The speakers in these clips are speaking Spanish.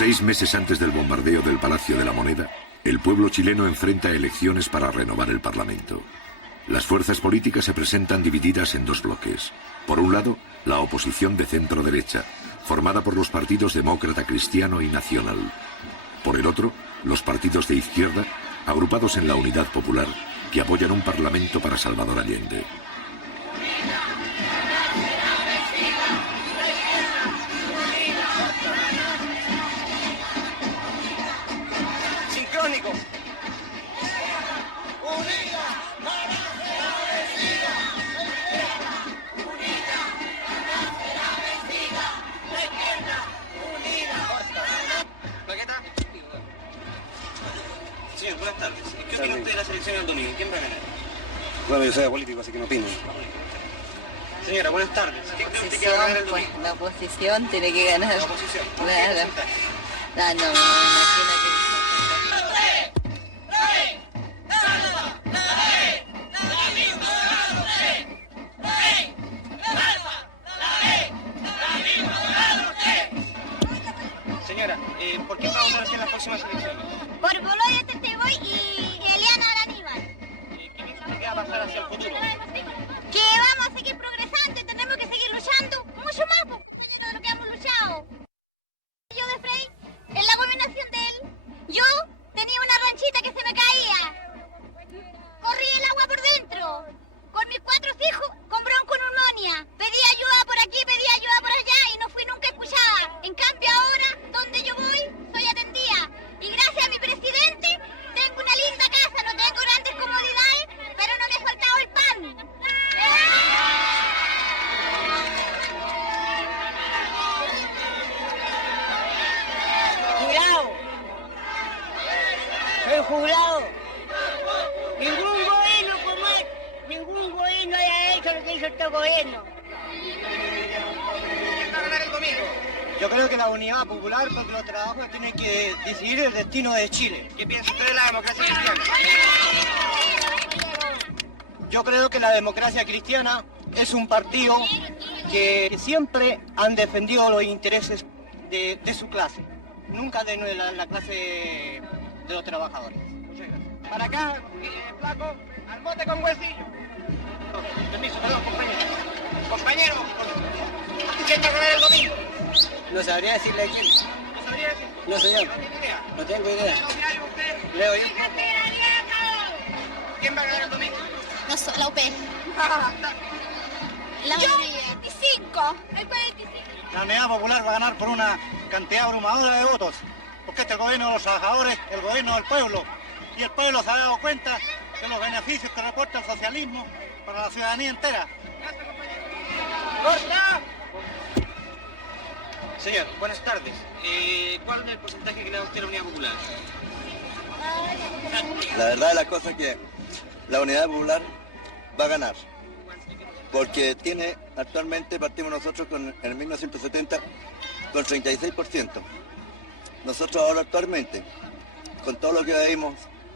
6 meses antes del bombardeo del Palacio de la Moneda, el pueblo chileno enfrenta elecciones para renovar el Parlamento. Las fuerzas políticas se presentan divididas en dos bloques. Por un lado, la oposición de centro-derecha, formada por los partidos Demócrata Cristiano y Nacional. Por el otro, los partidos de izquierda, agrupados en la Unidad Popular, que apoyan un parlamento para Salvador Allende. Sincrónico. Señor, buenas tardes. ¿Qué opina usted de la selección del domingo? ¿Quién va a ganar? Bueno, yo soy político, así que no opino. Señora, buenas tardes. ¿Qué cree usted que va a ganar el Pues, domingo? la oposición tiene que ganar. La oposición. Claro. No, no, Señora, ¿por qué va a votar usted en las próximas elecciones? Por Boloya Teteboy y Eliana Araníbal. ¿Qué piensa usted que va a pasar hacia el futuro? Que vamos a seguir progresando y tenemos que seguir luchando mucho más de lo que hemos luchado. Yo de Frey, en la abominación de él, yo tenía una ranchita que se me caía. Corría el agua por dentro. Con mis 4 hijos, con bronconeumonía. Pedí ayuda por aquí, pedí ayuda por allá y no fui nunca escuchada. En cambio ahora, donde yo voy, soy atendida. Y gracias a mi presidente, tengo una linda casa, no tengo grandes comodidades, pero no me ha faltado el pan. Jubilado. Soy jubilado. Ningún gobierno haya hecho lo que hizo este gobierno. ¿Quién va a ganar el domingo? Yo creo que la Unidad Popular, porque los trabajadores tienen que decidir el destino de Chile. ¿Qué piensa usted de la democracia cristiana? Yo creo que la democracia cristiana es un partido que siempre han defendido los intereses de su clase, nunca de la clase de los trabajadores. Muchas gracias. Para acá, flaco, al bote con huesillo. Permiso, perdón, compañero. Compañero, ¿quién va a ganar el domingo? No sabría decirle quién. ¿No sabría decir? No, señor. ¿No tiene idea? No tengo idea. ¿Leo diario usted? Leo yo. ¿Quién va a ganar el domingo? La UP. Yo, 25. El 45. La Unidad Popular va a ganar por una cantidad abrumadora de votos, porque este es el gobierno de los trabajadores, el gobierno del pueblo, y el pueblo se ha dado cuenta de los beneficios que reporta el socialismo para la ciudadanía entera. Gracias, compañero. ¡Corta! Señor, buenas tardes. ¿Cuál es el porcentaje que le da usted a la Unidad Popular? La verdad de las cosas es que la Unidad Popular va a ganar, porque tiene actualmente, partimos nosotros en el 1970 con 36%. Nosotros ahora actualmente, con todo lo que vemos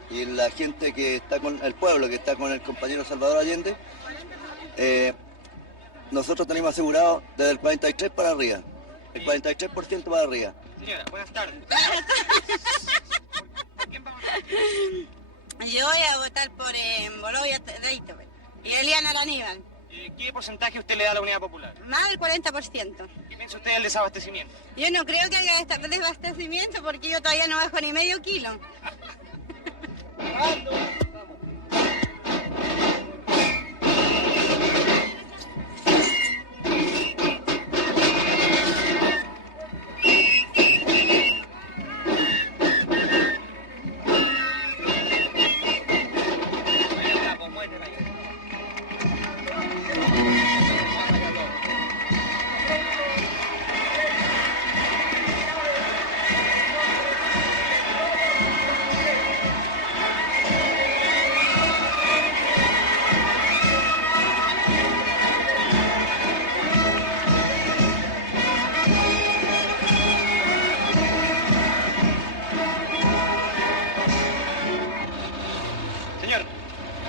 y la gente que está con el pueblo, que está con el compañero Salvador Allende, nosotros tenemos asegurado desde el 43 para arriba, el 43% para arriba. Señora, buenas tardes. ¿Por quién va a votar? Yo voy a votar por Boloya Teteboy y Eliana Araníbal. ¿Qué porcentaje usted le da a la Unidad Popular? Más del 40%. ¿Qué piensa usted del desabastecimiento? Yo no creo que haya desabastecimiento porque yo todavía no bajo ni medio kilo.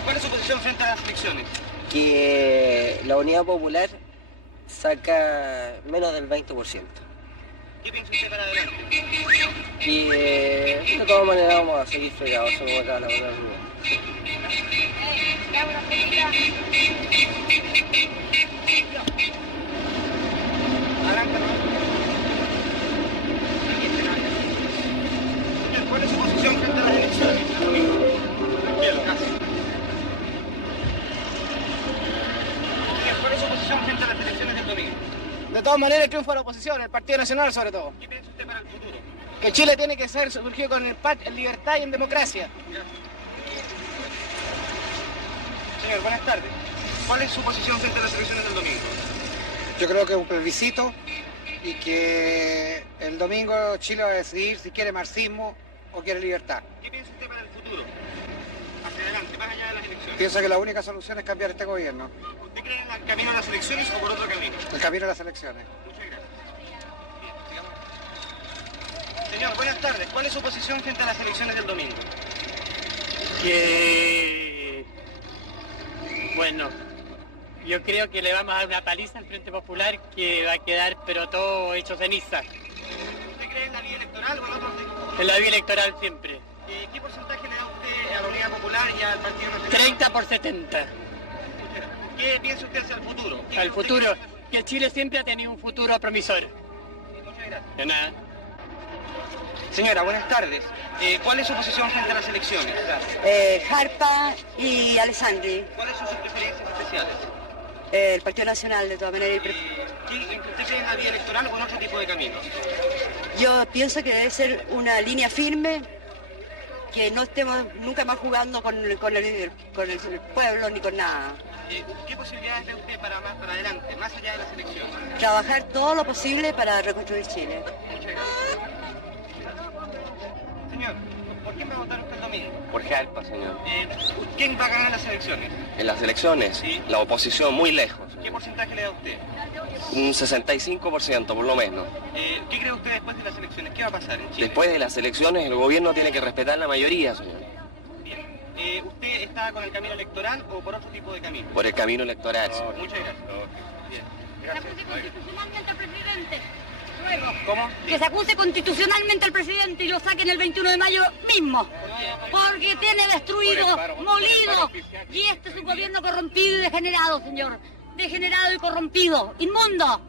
¿Cuál es su posición frente a las elecciones? Que la Unidad Popular saca menos del 20%. ¿Qué piensa usted para adelante? Y de todas maneras vamos a seguir fregados, eso no va a la verdad. ¿Cuál es su posición frente a las elecciones? ¿Cuál es su posición frente a las elecciones del domingo? De todas maneras, el triunfo de la oposición, el Partido Nacional sobre todo. ¿Qué piensa usted para el futuro? Que Chile tiene que ser surgido con en libertad y en democracia. Señor, buenas tardes. ¿Cuál es su posición frente a las elecciones del domingo? Yo creo que es un plebiscito y que el domingo Chile va a decidir si quiere marxismo o quiere libertad. ¿Qué piensa usted para el futuro? Hacia adelante, más allá de las elecciones. Pienso que la única solución es cambiar este gobierno, ¿Usted cree en el camino de las elecciones o por otro camino? el camino de las elecciones. Muchas gracias. Bien, sigamos. Señor, buenas tardes. ¿Cuál es su posición frente a las elecciones del domingo? Bueno, yo creo que le vamos a dar una paliza al Frente Popular que va a quedar pero todo hecho ceniza. ¿Usted cree en la vía electoral o en otro tipo? En la vía electoral siempre. ¿Qué porcentaje le da usted a la Unidad Popular y al Partido Nacional? 30 por 70. ¿Qué piensa usted hacia el futuro? Al futuro, que Chile siempre ha tenido un futuro promisor. Muchas gracias. De nada. Señora, buenas tardes. ¿Cuál es su posición frente a las elecciones? Jarpa y Alessandri, ¿Cuáles son sus preferencias especiales? el Partido Nacional de todas maneras. ¿Usted cree en la vía electoral o en otro tipo de camino? Yo pienso que debe ser una línea firme, que no estemos nunca más jugando con el pueblo ni con nada. ¿Qué posibilidades ve usted para más para adelante, más allá de las elecciones? Trabajar todo lo posible para reconstruir Chile. Muchas gracias. Señor, ¿por quién va a votar usted el domingo? Por Jalpa, señor. ¿Quién va a ganar las elecciones? En las elecciones, Sí. la oposición muy lejos. ¿Qué porcentaje le da usted? Un 65% por lo menos. ¿Qué cree usted después de las elecciones? ¿Qué va a pasar en Chile? Después de las elecciones, el gobierno tiene que respetar la mayoría, señor. Bien. ¿Usted está con el camino electoral o por otro tipo de camino? Por el camino electoral. Muchas gracias. Bien. Gracias. Constitucionalmente al presidente. ¿Cómo? Que se acuse constitucionalmente al presidente y lo saquen el 21 de mayo mismo. Porque tiene destruido, molido. Y este es un gobierno corrompido y degenerado, señor. Degenerado y corrompido. Inmundo.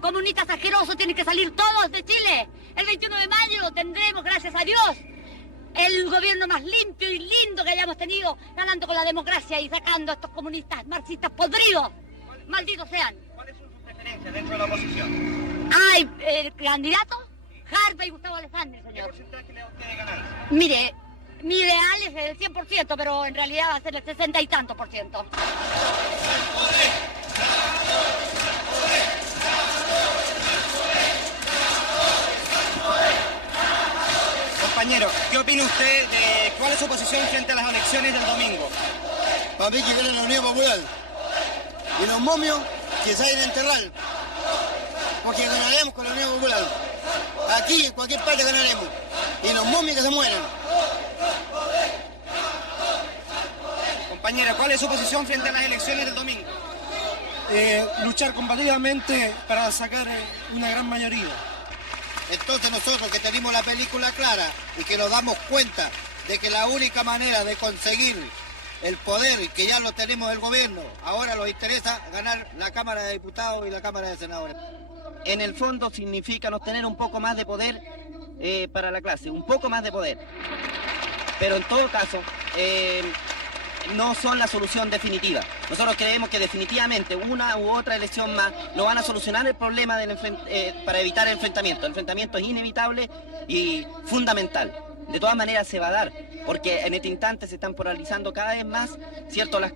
Comunistas asquerosos tienen que salir todos de Chile. El 21 de mayo tendremos, gracias a Dios, el gobierno más limpio y lindo que hayamos tenido, ganando con la democracia y sacando a estos comunistas marxistas podridos. Malditos sean. ¿Cuáles son sus preferencias dentro de la oposición? Ay, el candidato, Jarpa y Gustavo Alessandri, ¿Qué señor. porcentaje le da usted de ganancia? Mire, mi ideal es el 100%, pero en realidad va a ser el 60 y tanto por ciento. Compañero, ¿qué opina usted de cuál es su posición frente a las elecciones del domingo? Para mí que gana la Unión Popular. Y los momios que salen a enterrar. Porque ganaremos con la Unión Popular. Aquí, en cualquier parte ganaremos. Y los momios que se mueran. Compañero, ¿cuál es su posición frente a las elecciones del domingo? Luchar combativamente para sacar una gran mayoría. Entonces nosotros que tenemos la película clara y que nos damos cuenta de que la única manera de conseguir el poder, que ya lo tenemos el gobierno, ahora nos interesa ganar la Cámara de Diputados y la Cámara de Senadores. En el fondo significa tener un poco más de poder para la clase, un poco más de poder. Pero en todo caso, no son la solución definitiva. Nosotros creemos que definitivamente una u otra elección más no van a solucionar el problema para evitar el enfrentamiento. El enfrentamiento es inevitable y fundamental. De todas maneras se va a dar, porque en este instante se están polarizando cada vez más, ¿cierto?, las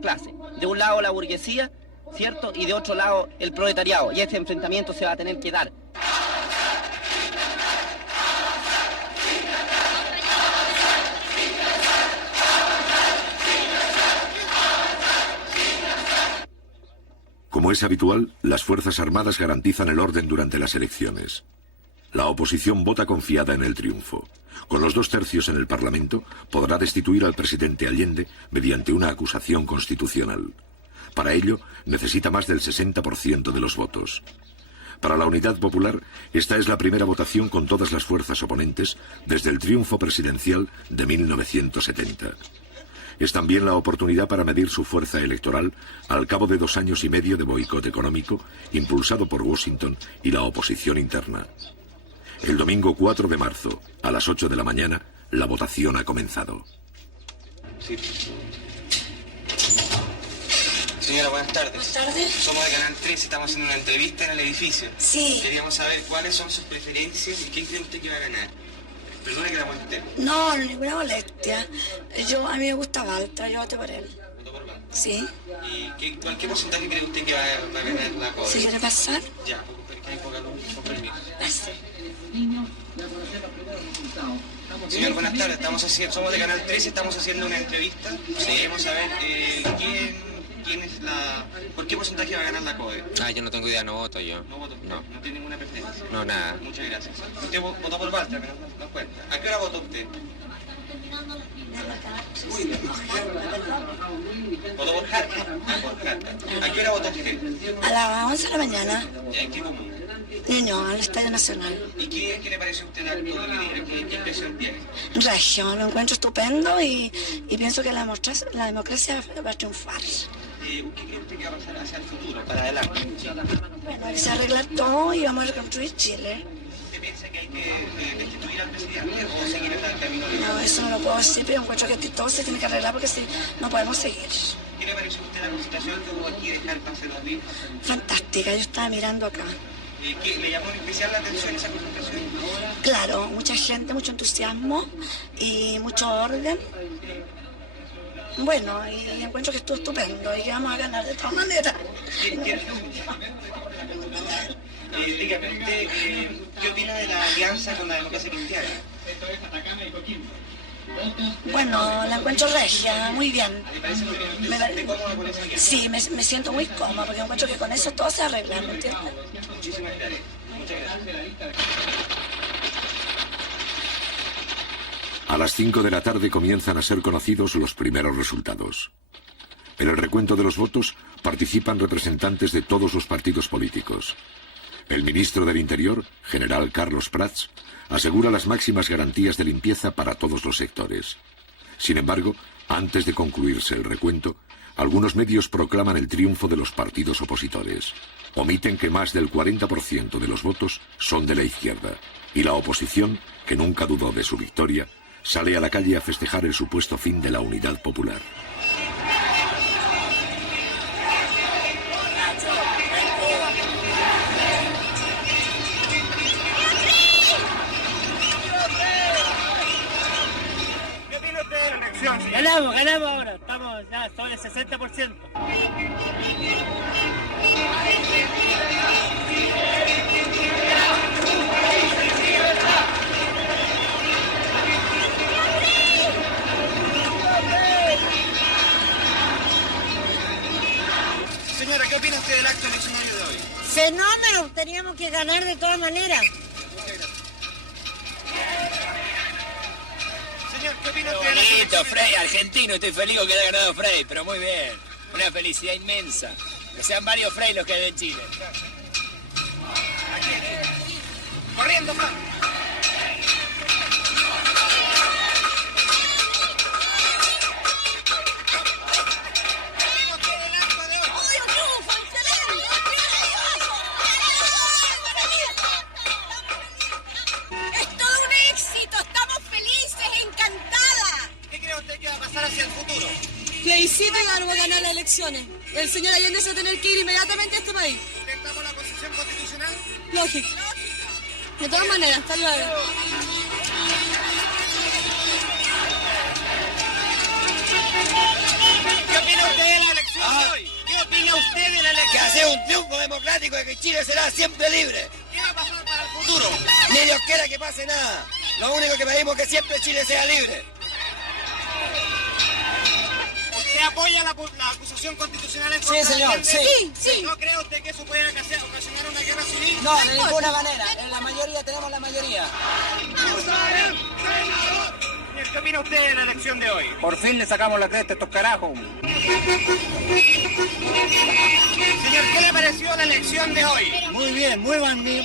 clases. De un lado la burguesía, ¿cierto?, y de otro lado el proletariado. Y este enfrentamiento se va a tener que dar. Como es habitual, las Fuerzas Armadas garantizan el orden durante las elecciones. La oposición vota confiada en el triunfo. Con los 2/3 en el Parlamento, podrá destituir al presidente Allende mediante una acusación constitucional. Para ello, necesita más del 60% de los votos. Para la Unidad Popular, esta es la primera votación con todas las fuerzas oponentes desde el triunfo presidencial de 1970. Es también la oportunidad para medir su fuerza electoral al cabo de 2 años y medio de boicot económico impulsado por Washington y la oposición interna. El domingo 4 de marzo, a las 8 de la mañana, la votación ha comenzado. Sí. Señora, buenas tardes. Buenas tardes. Somos de Canal 13, estamos haciendo una entrevista en el edificio. Sí. Queríamos saber cuáles son sus preferencias y quién cree usted que va a ganar. Perdone que la moleste. No, ninguna molestia. A mí me gusta Baltra, yo voté por él. ¿Votó por Baltra? Sí. ¿Y qué porcentaje cree usted que va a ganar la CODE? ¿Si quiere pasar? Ya, porque hay poca luz, con permiso. Gracias. Señor, buenas tardes. Somos de Canal 13, estamos haciendo una entrevista. Queremos saber ¿por qué porcentaje va a ganar la CODE? Yo no tengo idea, no voto yo. ¿No votó usted? No. ¿No tiene ninguna preferencia? No, nada. Muchas gracias. Usted votó por Baltra, pero no cuenta. ¿A qué hora votó usted? Muy bien. ¿Votó por Jarta? Por Jarta. ¿A qué hora votó usted? A las 11 de la mañana. ¿En qué común? Niño, al Estadio Nacional. ¿Y qué le parece a usted el acto de venir? ¿Qué impresión tiene? Regio, lo encuentro estupendo y pienso que la democracia va a triunfar. ¿Qué cree usted que va a pasar hacia el futuro, para adelante? Bueno, hay que se arreglar todo y vamos a reconstruir Chile. ¿Usted piensa que hay que destituir al presidente o seguir en el camino de... No, eso no lo puedo decir, pero encuentro que todo se tiene que arreglar porque si no podemos seguir. ¿Qué le parece a usted la constitución que hubo aquí de Jarta hace 2 días? Fantástica, yo estaba mirando acá. ¿Le llamó en especial la atención esa constitución? Claro, mucha gente, mucho entusiasmo y mucho orden. Bueno, y encuentro que estuvo estupendo y que vamos a ganar de todas maneras. Dígame, ¿usted qué opina de la alianza con la democracia cristiana? Bueno, la encuentro regia, muy bien. ¿Le parece muy bien? ¿Usted se siente cómodo con esa alianza? Sí, me siento muy cómoda porque encuentro que con eso todo se arregla, ¿me entiendes? Muchísimas gracias. Muchas gracias. A las 5 de la tarde comienzan a ser conocidos los primeros resultados. En el recuento de los votos participan representantes de todos los partidos políticos. El ministro del Interior, general Carlos Prats, asegura las máximas garantías de limpieza para todos los sectores. Sin embargo, antes de concluirse el recuento, algunos medios proclaman el triunfo de los partidos opositores. Omiten que más del 40% de los votos son de la izquierda, y la oposición, que nunca dudó de su victoria, sale a la calle a festejar el supuesto fin de la Unidad Popular. ¿Qué opina usted de la elección? Ganamos ahora, estamos ya sobre el 60%. Señora, ¿qué opina usted del acto eleccionario de hoy? Fenómeno, teníamos que ganar de todas maneras. Señor, ¿qué opina usted del acto Bonito, eleccionario? Frey, argentino, estoy feliz con que haya ganado Frey, pero muy bien. Una felicidad inmensa. Que sean varios Frey los que hay en Chile. Corriendo, más. ¡Es todo un éxito! ¡Estamos felices, encantadas! ¿Qué cree usted que va a pasar hacia el futuro? Plebiscito y vamos a ganar las elecciones. El señor Allende se va a tener que ir inmediatamente a este país. ¿Intentamos la Constitución Constitucional? Lógico. De todas maneras, hasta luego. ¿Qué opina usted de la elección de hoy? ¿Qué opina usted de la Que elección? hace un triunfo democrático de que Chile será siempre libre. ¿Qué va a pasar para el futuro? Ni Dios quiera que pase nada. Lo único que pedimos es que siempre Chile sea libre. ¿Usted apoya la acusación constitucional en Sí, contra de señor, Allende? sí. ¿No cree usted que eso puede ocasionar una guerra civil? No, de ninguna manera. En la mayoría tenemos la mayoría. Señor, ¿qué opina usted de la elección de hoy? Por fin le sacamos la cresta a estos carajos. Señor, ¿qué le parece pareció la elección de hoy? Muy bien, muy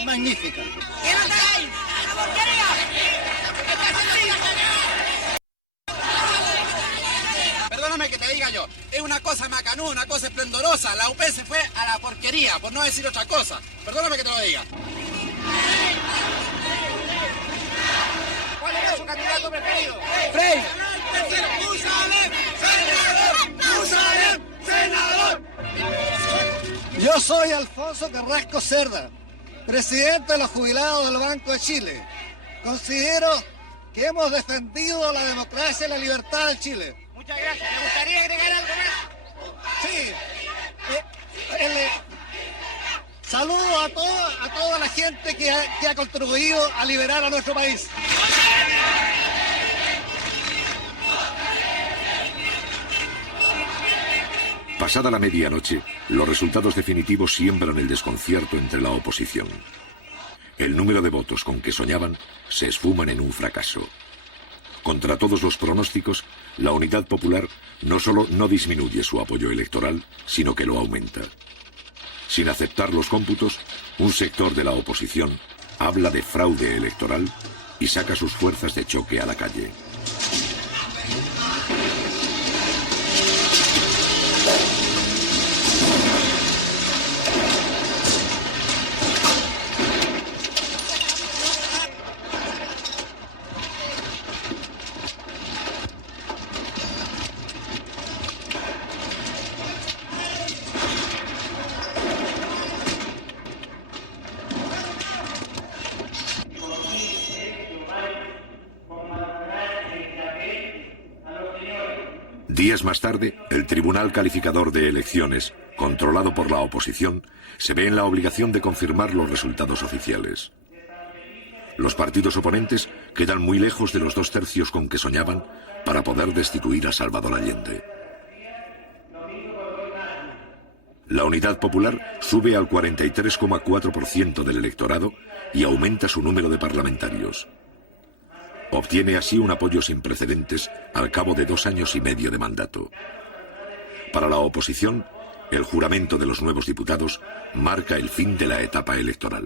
magnífica. ¿Qué no traes? Perdóname que te diga yo, es una cosa macanuda, una cosa esplendorosa. La UP se fue a la porquería, por no decir otra cosa. Perdóname que te lo diga. ¿Cuál es su candidato preferido? Frey. ¡Musalem! ¡Senador! Yo soy Alfonso Carrasco Cerda, presidente de los jubilados del Banco de Chile. Considero que hemos defendido la democracia y la libertad de Chile. Muchas gracias. ¿Me gustaría agregar algo más? Sí. Saludo a toda la gente que ha contribuido a liberar a nuestro país. Pasada la medianoche, los resultados definitivos siembran el desconcierto entre la oposición. El número de votos con que soñaban se esfuman en un fracaso. Contra todos los pronósticos, la Unidad Popular no solo no disminuye su apoyo electoral, sino que lo aumenta. Sin aceptar los cómputos, un sector de la oposición habla de fraude electoral y saca sus fuerzas de choque a la calle. Días más tarde, el Tribunal Calificador de Elecciones, controlado por la oposición, se ve en la obligación de confirmar los resultados oficiales. Los partidos oponentes quedan muy lejos de los 2 tercios con que soñaban para poder destituir a Salvador Allende. La Unidad Popular sube al 43,4% del electorado y aumenta su número de parlamentarios. Obtiene así un apoyo sin precedentes al cabo de 2 años y medio de mandato. Para la oposición, el juramento de los nuevos diputados marca el fin de la etapa electoral.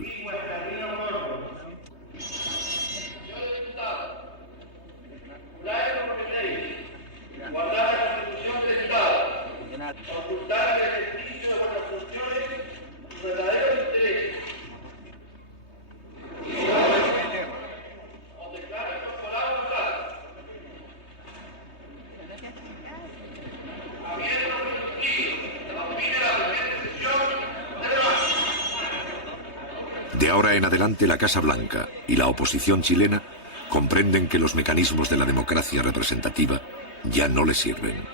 De ahora en adelante, la Casa Blanca y la oposición chilena comprenden que los mecanismos de la democracia representativa ya no les sirven.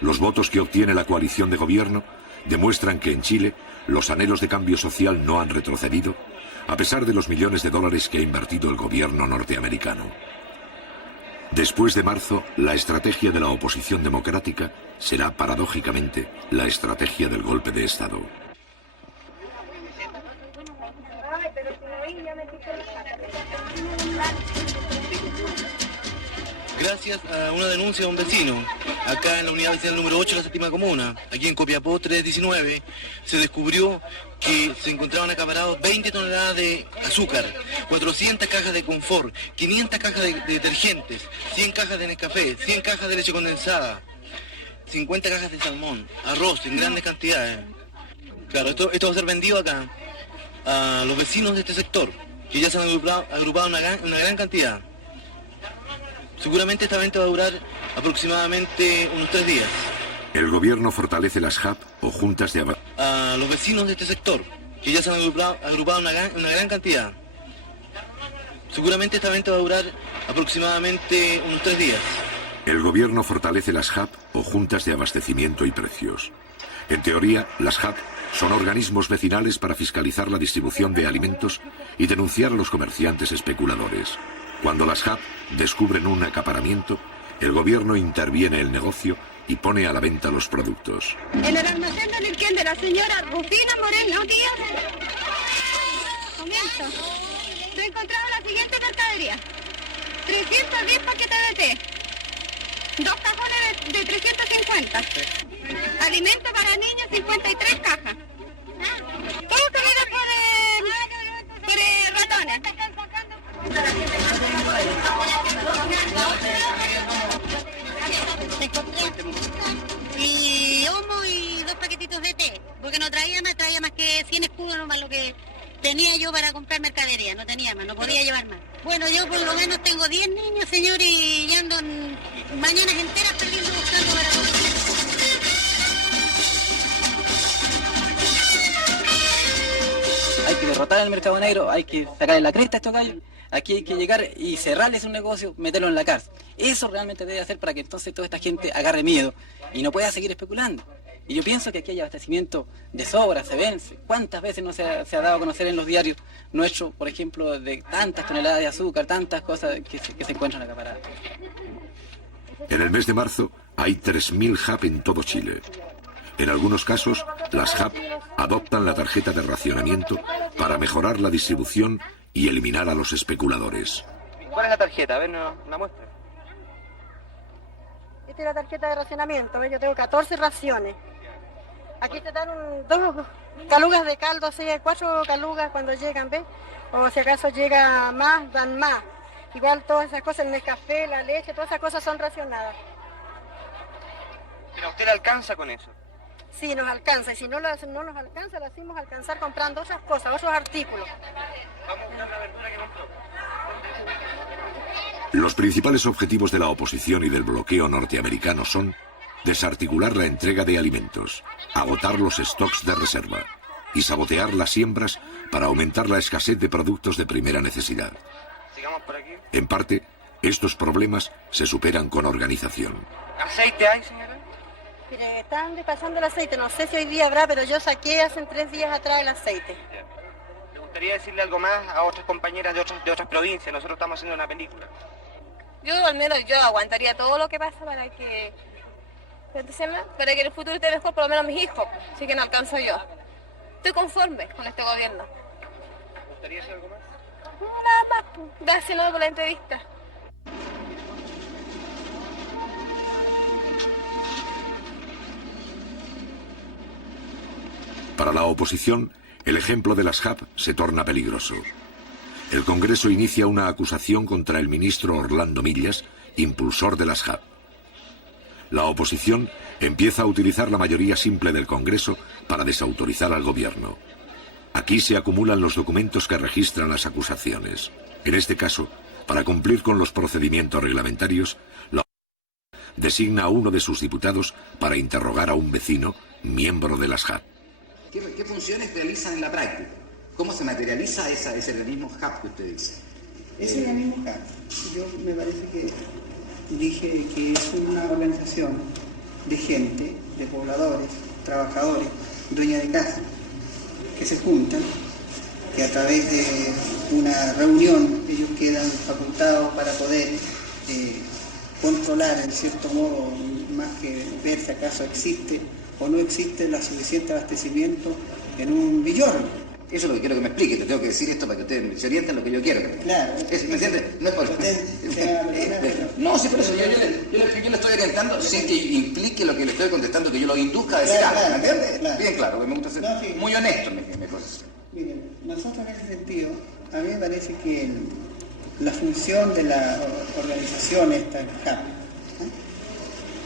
Los votos que obtiene la coalición de gobierno demuestran que en Chile los anhelos de cambio social no han retrocedido, a pesar de los millones de dólares que ha invertido el gobierno norteamericano. Después de marzo, la estrategia de la oposición democrática será, paradójicamente, la estrategia del golpe de Estado. Gracias a una denuncia de un vecino, acá en la unidad vecinal número 8 de la séptima comuna, aquí en Copiapó 319, se descubrió que se encontraban acaparados 20 toneladas de azúcar, 400 cajas de confort, 500 cajas de detergentes, 100 cajas de Nescafé, 100 cajas de leche condensada, 50 cajas de salmón, arroz en grandes cantidades. Claro, esto va a ser vendido acá a los vecinos de este sector, que ya se han agrupado una gran cantidad. Seguramente esta venta va a durar aproximadamente unos 3 días. El gobierno fortalece las JAP o juntas de a los vecinos de este sector, que ya se han agrupado una gran cantidad. Seguramente esta venta va a durar aproximadamente unos 3 días. El gobierno fortalece las JAP o juntas de abastecimiento y precios. En teoría, las JAP son organismos vecinales para fiscalizar la distribución de alimentos y denunciar a los comerciantes especuladores. Cuando las JAP descubren un acaparamiento, el gobierno interviene el negocio y pone a la venta los productos. En el almacén del Irquén de la señora Rufina Moreno Díaz, comienzo. Se ha encontrado la siguiente mercadería: 310 paquetes de té, 2 cajones de 350, alimento para niños 53 cajas, porque no traía más que 100 escudos nomás lo que tenía yo para comprar mercadería, no tenía más, no podía llevar más. Bueno, yo por lo menos tengo 10 niños, señor, y ando mañanas enteras perdiendo buscando para comer. Hay que derrotar el mercado negro, hay que sacarle la cresta a estos gallos. Aquí hay que llegar y cerrarles un negocio, meterlo en la cárcel. Eso realmente debe hacer para que entonces toda esta gente agarre miedo y no pueda seguir especulando. Y yo pienso que aquí hay abastecimiento de sobra, se vence. ¿Cuántas veces no se ha dado a conocer en los diarios nuestros, por ejemplo, de tantas toneladas de azúcar, tantas cosas que se encuentran acaparadas? En el mes de marzo hay 3.000 HAP en todo Chile. En algunos casos, las HAP adoptan la tarjeta de racionamiento para mejorar la distribución y eliminar a los especuladores. ¿Cuál es la tarjeta? A ver, una muestra. Esta es la tarjeta de racionamiento, ¿ves? Yo tengo 14 raciones. Aquí te dan 2 calugas de caldo, o sea, 4 calugas cuando llegan, ¿ves? O si acaso llega más, dan más. Igual todas esas cosas, el café, la leche, todas esas cosas son racionadas. ¿Pero a usted le alcanza con eso? Sí, nos alcanza, y si no nos alcanza, lo hacemos alcanzar comprando otras cosas, otros artículos. Vamos a buscar la verdura que compró. Los principales objetivos de la oposición y del bloqueo norteamericano son desarticular la entrega de alimentos, agotar los stocks de reserva y sabotear las siembras para aumentar la escasez de productos de primera necesidad. Sigamos por aquí. En parte, estos problemas se superan con organización. ¿Aceite hay, señora? Mire, están pasando el aceite, no sé si hoy día habrá, pero yo saqué hace 3 días atrás el aceite. ¿Le gustaría decirle algo más a otras compañeras de otras provincias? Nosotros estamos haciendo una película. Yo al menos aguantaría todo lo que pasa para que en el futuro esté mejor, por lo menos mis hijos, así que no alcanzo yo. Estoy conforme con este gobierno. ¿Le gustaría hacer algo más? No, nada más, pues. Gracias luego por la entrevista. Para la oposición, el ejemplo de las HAP se torna peligroso. El Congreso inicia una acusación contra el ministro Orlando Millas, impulsor de las HAP. La oposición empieza a utilizar la mayoría simple del Congreso para desautorizar al gobierno. Aquí se acumulan los documentos que registran las acusaciones. En este caso, para cumplir con los procedimientos reglamentarios, la oposición designa a uno de sus diputados para interrogar a un vecino, miembro de las HAP. ¿Qué funciones realizan en la práctica? ¿Cómo se materializa ese organismo HAP que usted dice? Ese organismo HAP, yo me parece que dije que es una organización de gente, de pobladores, trabajadores, dueñas de casa, que se juntan, que a través de una reunión ellos quedan facultados para poder controlar en cierto modo, más que ver si acaso existe o no existe el suficiente abastecimiento en un villorrio. Eso es lo que quiero que me explique, te tengo que decir esto para que ustedes se orienten lo que yo quiero. Claro. ¿Me entiende? No es por... No, sí, por eso yo le estoy orientando sin que implique lo que le estoy contestando, que yo lo induzca a decir algo, ¿me entiende? Claro. Bien claro, que me gusta ser muy honesto en mi posición. Miren, nosotros en ese sentido, a mí me parece que la función de la organización esta, HAP,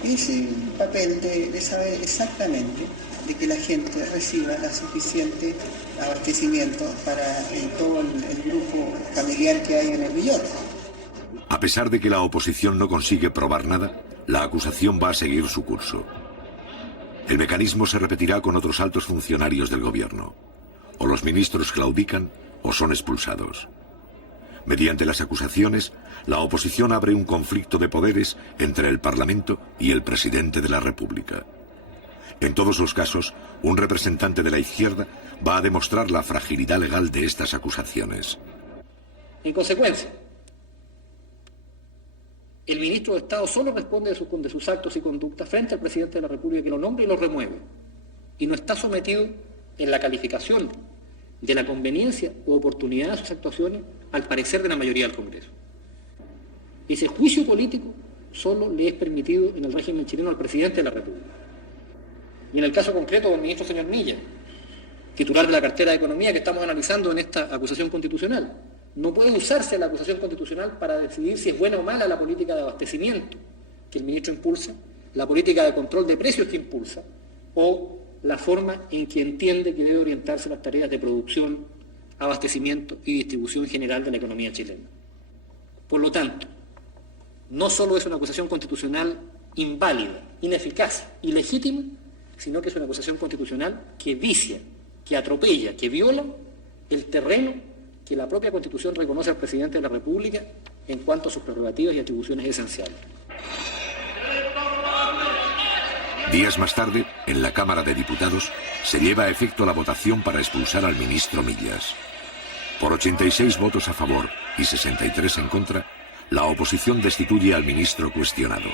es el papel de saber exactamente de que la gente reciba la suficiente abastecimiento para todo el grupo familiar que hay en el villorrio. A pesar de que la oposición no consigue probar nada, la acusación va a seguir su curso. El mecanismo se repetirá con otros altos funcionarios del gobierno. O los ministros claudican o son expulsados. Mediante las acusaciones, la oposición abre un conflicto de poderes entre el Parlamento y el presidente de la República. En todos los casos, un representante de la izquierda va a demostrar la fragilidad legal de estas acusaciones. En consecuencia, el ministro de Estado solo responde de sus actos y conductas frente al presidente de la República, que lo nombra y lo remueve, y no está sometido en la calificación de la conveniencia u oportunidad de sus actuaciones al parecer de la mayoría del Congreso. Ese juicio político solo le es permitido en el régimen chileno al presidente de la República. Y en el caso concreto del ministro señor Millas, titular de la cartera de Economía que estamos analizando en esta acusación constitucional, no puede usarse la acusación constitucional para decidir si es buena o mala la política de abastecimiento que el ministro impulsa, la política de control de precios que impulsa, o la forma en que entiende que debe orientarse las tareas de producción, abastecimiento y distribución general de la economía chilena. Por lo tanto, no solo es una acusación constitucional inválida, ineficaz, ilegítima, sino que es una acusación constitucional que vicia, que atropella, que viola el terreno que la propia Constitución reconoce al presidente de la República en cuanto a sus prerrogativas y atribuciones esenciales. Días más tarde, en la Cámara de Diputados, se lleva a efecto la votación para expulsar al ministro Millas. Por 86 votos a favor y 63 en contra, la oposición destituye al ministro cuestionado.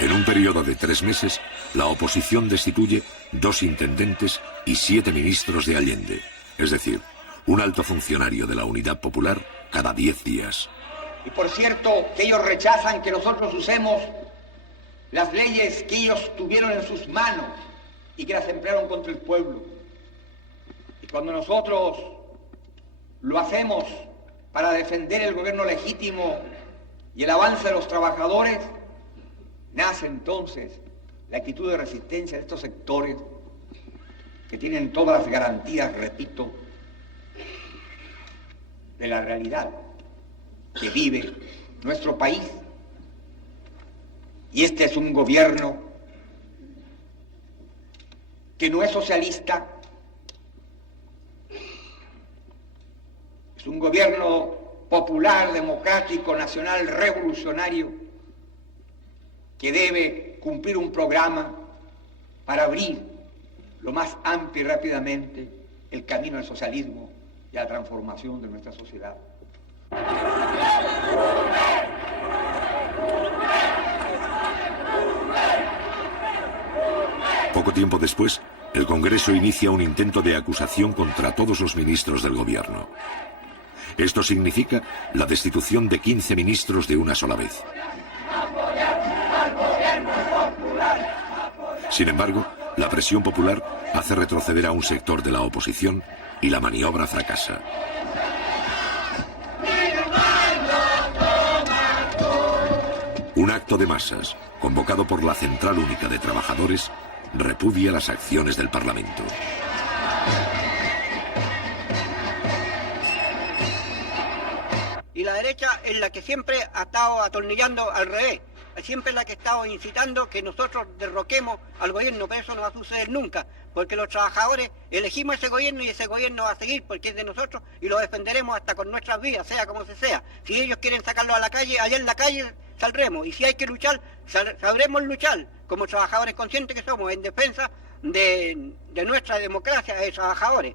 En un periodo de 3 meses, la oposición destituye 2 intendentes y 7 ministros de Allende, es decir, un alto funcionario de la Unidad Popular cada 10 días. Y por cierto, que ellos rechazan que nosotros usemos las leyes que ellos tuvieron en sus manos y que las emplearon contra el pueblo. Y cuando nosotros lo hacemos para defender el gobierno legítimo y el avance de los trabajadores, nace entonces la actitud de resistencia de estos sectores que tienen todas las garantías, repito, de la realidad que vive nuestro país. Y este es un gobierno que no es socialista, es un gobierno popular, democrático, nacional, revolucionario, que debe cumplir un programa para abrir lo más amplio y rápidamente el camino al socialismo y a la transformación de nuestra sociedad. Poco tiempo después, el Congreso inicia un intento de acusación contra todos los ministros del gobierno. Esto significa la destitución de 15 ministros de una sola vez. Sin embargo, la presión popular hace retroceder a un sector de la oposición y la maniobra fracasa. Un acto de masas, convocado por la Central Única de Trabajadores, repudia las acciones del Parlamento. Y la derecha es la que siempre ha estado atornillando al revés. Siempre es la que ha estado incitando que nosotros derroquemos al gobierno, pero eso no va a suceder nunca, porque los trabajadores elegimos ese gobierno y ese gobierno va a seguir porque es de nosotros y lo defenderemos hasta con nuestras vidas, sea como se sea. Si ellos quieren sacarlo a la calle, allá en la calle saldremos, y si hay que luchar, sabremos luchar, como trabajadores conscientes que somos, en defensa de nuestra democracia de trabajadores.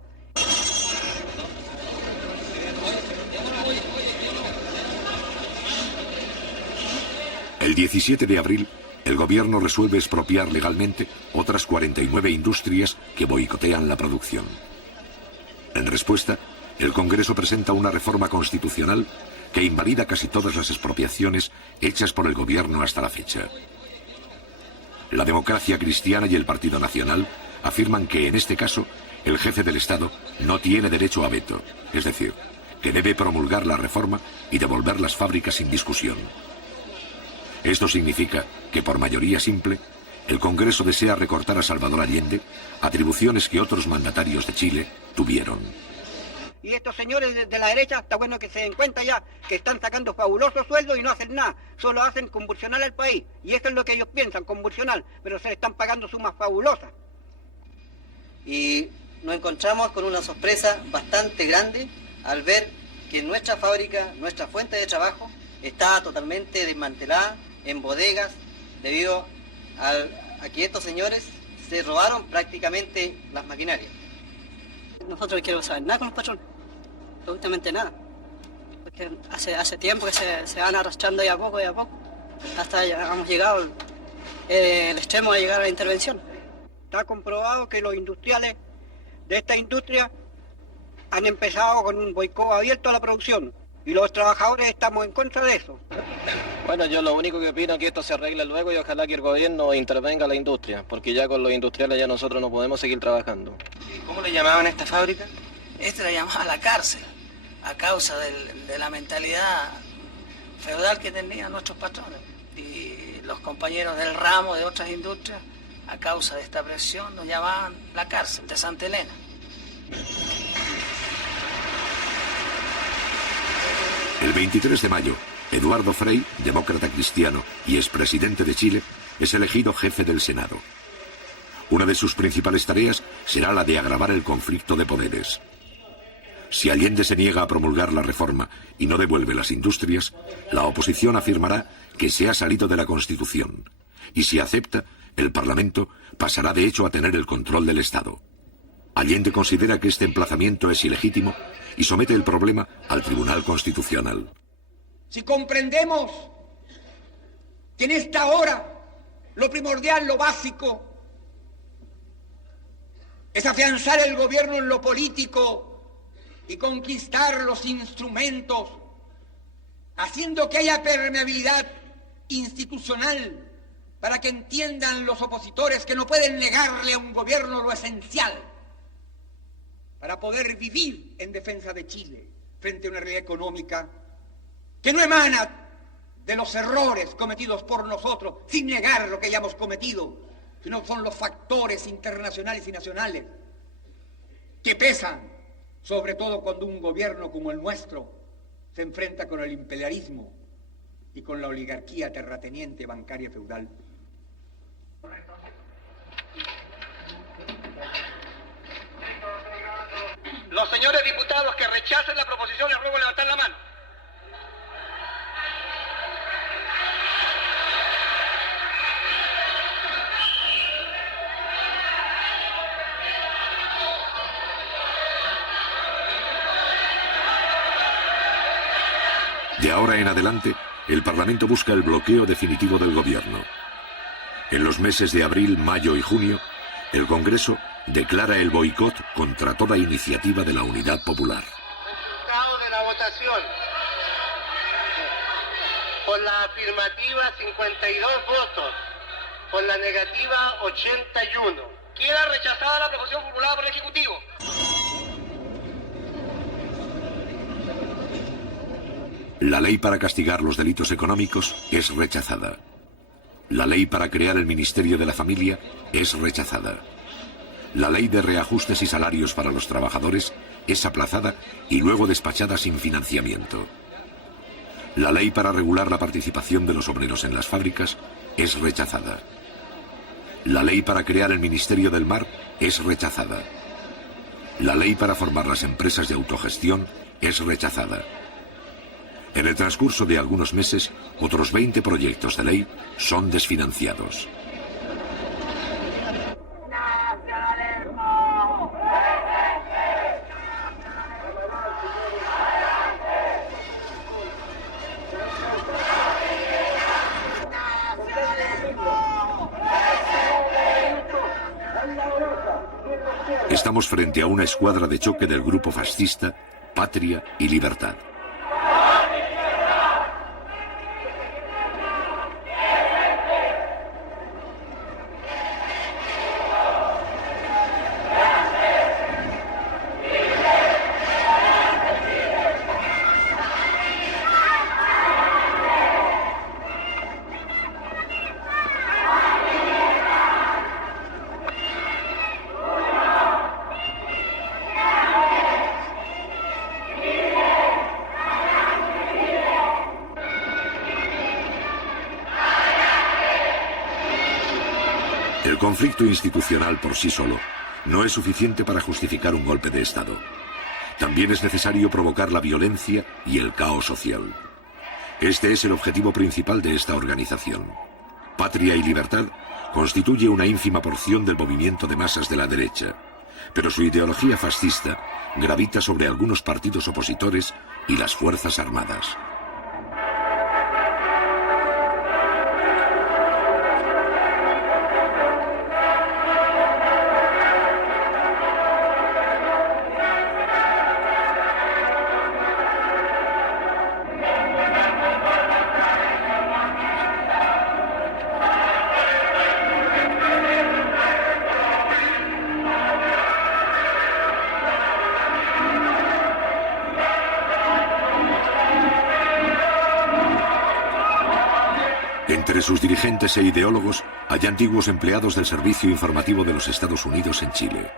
El 17 de abril, el gobierno resuelve expropiar legalmente otras 49 industrias que boicotean la producción. En respuesta, el Congreso presenta una reforma constitucional que invalida casi todas las expropiaciones hechas por el gobierno hasta la fecha. La Democracia Cristiana y el Partido Nacional afirman que, en este caso, el jefe del Estado no tiene derecho a veto, es decir, que debe promulgar la reforma y devolver las fábricas sin discusión. Esto significa que, por mayoría simple, el Congreso desea recortar a Salvador Allende atribuciones que otros mandatarios de Chile tuvieron. Y estos señores de la derecha, está bueno que se den cuenta ya que están sacando fabulosos sueldos y no hacen nada, solo hacen convulsionar al país. Y eso es lo que ellos piensan, convulsionar, pero se están pagando sumas fabulosas. Y nos encontramos con una sorpresa bastante grande al ver que nuestra fábrica, nuestra fuente de trabajo, está totalmente desmantelada en bodegas debido a que estos señores se robaron prácticamente las maquinarias. Nosotros no queremos saber nada con los patrones, absolutamente nada, porque hace tiempo que se van arrastrando de a poco, hasta ya hemos llegado el extremo de llegar a la intervención. Está comprobado que los industriales de esta industria han empezado con un boicot abierto a la producción y los trabajadores estamos en contra de eso. Bueno, yo lo único que opino es que esto se arregle luego y ojalá que el gobierno intervenga a la industria, porque ya con los industriales ya nosotros no podemos seguir trabajando. ¿Cómo le llamaban a esta fábrica? Este le llamaba la cárcel, a causa de la mentalidad feudal que tenían nuestros patrones. Y los compañeros del ramo de otras industrias, a causa de esta presión, nos llamaban la cárcel de Santa Elena. El 23 de mayo, Eduardo Frei, demócrata cristiano y expresidente de Chile, es elegido jefe del Senado. Una de sus principales tareas será la de agravar el conflicto de poderes. Si Allende se niega a promulgar la reforma y no devuelve las industrias, la oposición afirmará que se ha salido de la Constitución. Y si acepta, el Parlamento pasará de hecho a tener el control del Estado. Allende considera que este emplazamiento es ilegítimo y somete el problema al Tribunal Constitucional. Si comprendemos que en esta hora lo primordial, lo básico, es afianzar el gobierno en lo político y conquistar los instrumentos, haciendo que haya permeabilidad institucional para que entiendan los opositores que no pueden negarle a un gobierno lo esencial para poder vivir en defensa de Chile frente a una realidad económica que no emana de los errores cometidos por nosotros, sin negar lo que hayamos cometido, sino son los factores internacionales y nacionales que pesan, sobre todo cuando un gobierno como el nuestro se enfrenta con el imperialismo y con la oligarquía terrateniente bancaria feudal. Los señores diputados que rechacen la proposición les ruego levantar la mano. De ahora en adelante, el Parlamento busca el bloqueo definitivo del gobierno. En los meses de abril, mayo y junio, el Congreso declara el boicot contra toda iniciativa de la Unidad Popular. Resultado de la votación. Por la afirmativa 52 votos, por la negativa 81. Queda rechazada la proposición formulada por el Ejecutivo. La ley para castigar los delitos económicos es rechazada. La ley para crear el Ministerio de la Familia es rechazada. La ley de reajustes y salarios para los trabajadores es aplazada y luego despachada sin financiamiento. La ley para regular la participación de los obreros en las fábricas es rechazada. La ley para crear el Ministerio del Mar es rechazada. La ley para formar las empresas de autogestión es rechazada. En el transcurso de algunos meses, otros 20 proyectos de ley son desfinanciados. Estamos frente a una escuadra de choque del grupo fascista Patria y Libertad. El conflicto institucional por sí solo no es suficiente para justificar un golpe de Estado. También es necesario provocar la violencia y el caos social. Este es el objetivo principal de esta organización. Patria y Libertad constituye una ínfima porción del movimiento de masas de la derecha, pero su ideología fascista gravita sobre algunos partidos opositores y las Fuerzas Armadas. Entre sus dirigentes e ideólogos hay antiguos empleados del Servicio Informativo de los Estados Unidos en Chile.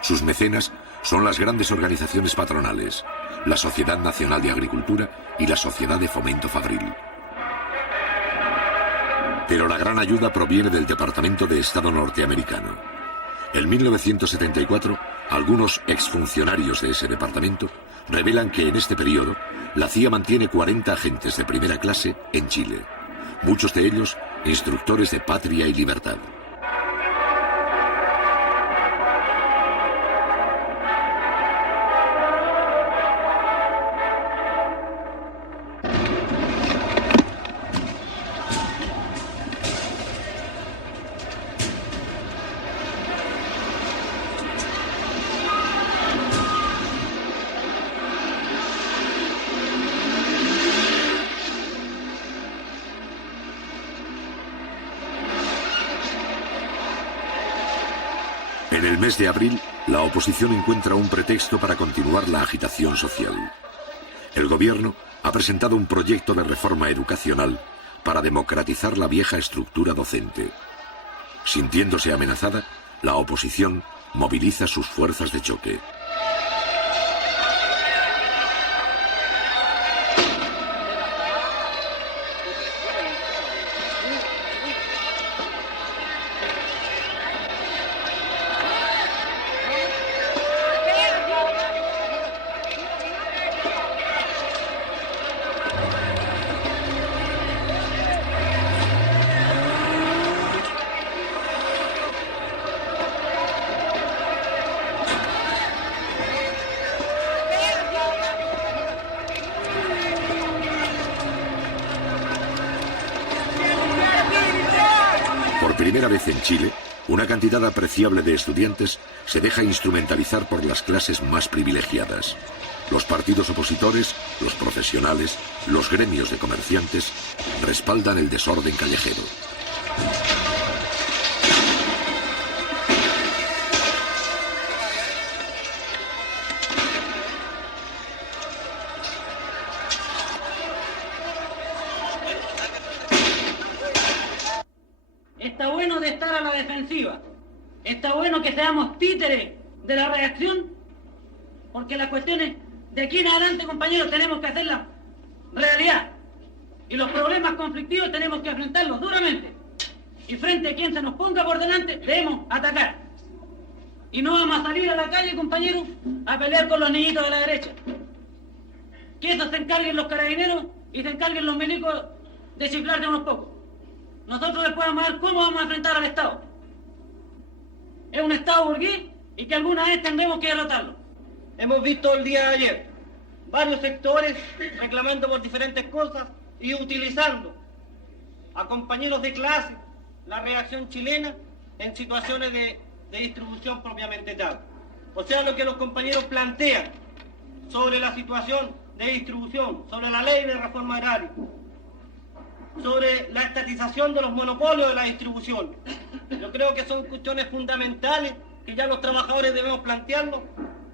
Sus mecenas son las grandes organizaciones patronales, la Sociedad Nacional de Agricultura y la Sociedad de Fomento Fabril. Pero la gran ayuda proviene del Departamento de Estado norteamericano. En 1974, algunos exfuncionarios de ese departamento revelan que en este periodo la CIA mantiene 40 agentes de primera clase en Chile, muchos de ellos instructores de patria y libertad. En el mes de abril, la oposición encuentra un pretexto para continuar la agitación social. El gobierno ha presentado un proyecto de reforma educacional para democratizar la vieja estructura docente. Sintiéndose amenazada, la oposición moviliza sus fuerzas de choque. Por primera vez en Chile, una cantidad apreciable de estudiantes se deja instrumentalizar por las clases más privilegiadas. Los partidos opositores, los profesionales, los gremios de comerciantes respaldan el desorden callejero. Está bueno de estar a la defensiva. Está bueno que seamos títeres de la reacción, porque las cuestiones de aquí en adelante, compañeros, tenemos que hacerlas realidad. Y los problemas conflictivos tenemos que enfrentarlos duramente. Y frente a quien se nos ponga por delante, debemos atacar. Y no vamos a salir a la calle, compañeros, a pelear con los niñitos de la derecha. Que eso se encarguen los carabineros y se encarguen los milicos de chiflar de unos pocos. Nosotros después vamos a ver cómo vamos a enfrentar al Estado. Es un Estado burgués y que alguna vez tendremos que derrotarlo. Hemos visto el día de ayer varios sectores reclamando por diferentes cosas y utilizando a compañeros de clase la reacción chilena en situaciones de distribución propiamente tal. O sea, lo que los compañeros plantean sobre la situación de distribución, sobre la ley de reforma agraria, sobre la estatización de los monopolios de la distribución. Yo creo que son cuestiones fundamentales que ya los trabajadores debemos plantearlo,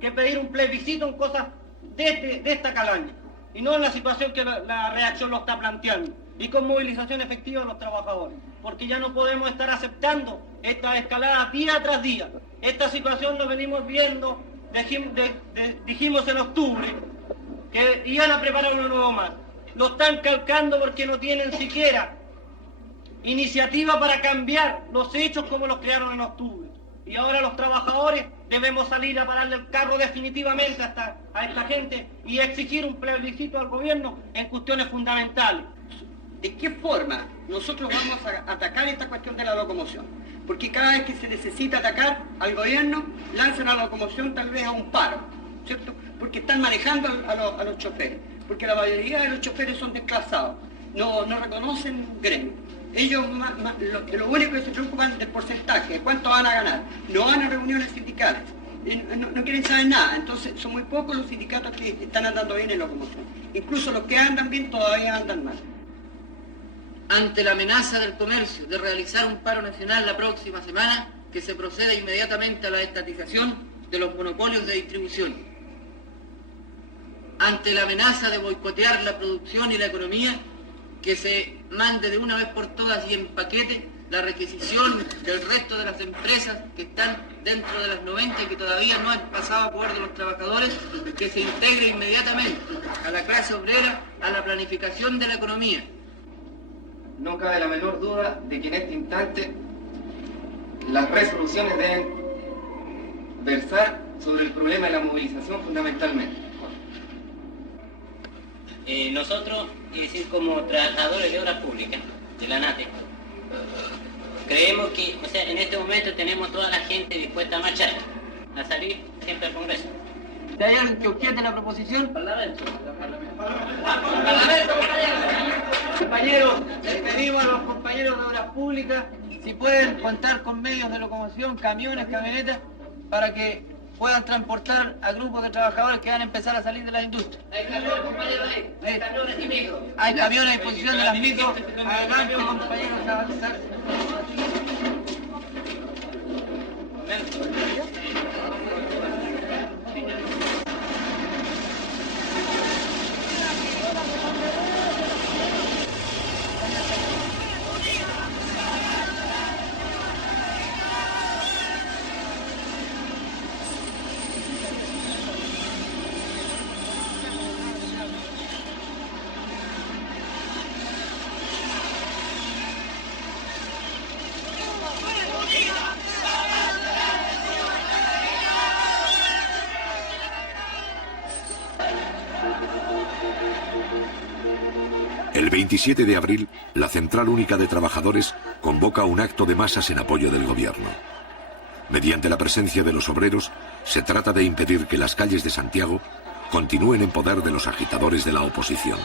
que pedir un plebiscito en cosas de esta calaña, y no en la situación que la reacción lo está planteando, y con movilización efectiva de los trabajadores, porque ya no podemos estar aceptando esta escalada día tras día. Esta situación lo venimos viendo, dijimos en octubre, que iban a preparar uno nuevo más. Lo están calcando porque no tienen siquiera iniciativa para cambiar los hechos como los crearon en octubre. Y ahora los trabajadores debemos salir a pararle el carro definitivamente a esta gente y exigir un plebiscito al gobierno en cuestiones fundamentales. ¿De qué forma nosotros vamos a atacar esta cuestión de la locomoción? Porque cada vez que se necesita atacar al gobierno, lanzan a la locomoción tal vez a un paro, ¿cierto? Porque están manejando a los choferes. Porque la mayoría de los choferes son desclasados, no reconocen gremio. Ellos lo único que se preocupan del porcentaje, de cuánto van a ganar. No van a reuniones sindicales, no quieren saber nada. Entonces son muy pocos los sindicatos que están andando bien en locomoción. Incluso los que andan bien todavía andan mal. Ante la amenaza del comercio de realizar un paro nacional la próxima semana, que se proceda inmediatamente a la estatización de los monopolios de distribución. Ante la amenaza de boicotear la producción y la economía, que se mande de una vez por todas y en paquete la requisición del resto de las empresas que están dentro de las 90 y que todavía no han pasado a poder de los trabajadores, que se integre inmediatamente a la clase obrera, a la planificación de la economía. No cabe la menor duda de que en este instante las resoluciones deben versar sobre el problema de la movilización fundamentalmente. Nosotros, es decir, como trabajadores de obras públicas, de la ANATE, creemos que, o sea, en este momento tenemos toda la gente dispuesta a marchar, a salir siempre al Congreso. ¿De hay alguien que objete la proposición? Parlamento. Compañeros, les pedimos a los compañeros de obras públicas si pueden contar con medios de locomoción, camiones, camionetas, para que puedan transportar a grupos de trabajadores que van a empezar a salir de la industria. Hay camiones, compañeros, hay camiones y micros. Hay camiones a disposición de las micros. Adelante, compañeros, a avanzar. El 27 de abril, la Central Única de Trabajadores convoca un acto de masas en apoyo del gobierno. Mediante la presencia de los obreros, se trata de impedir que las calles de Santiago continúen en poder de los agitadores de la oposición.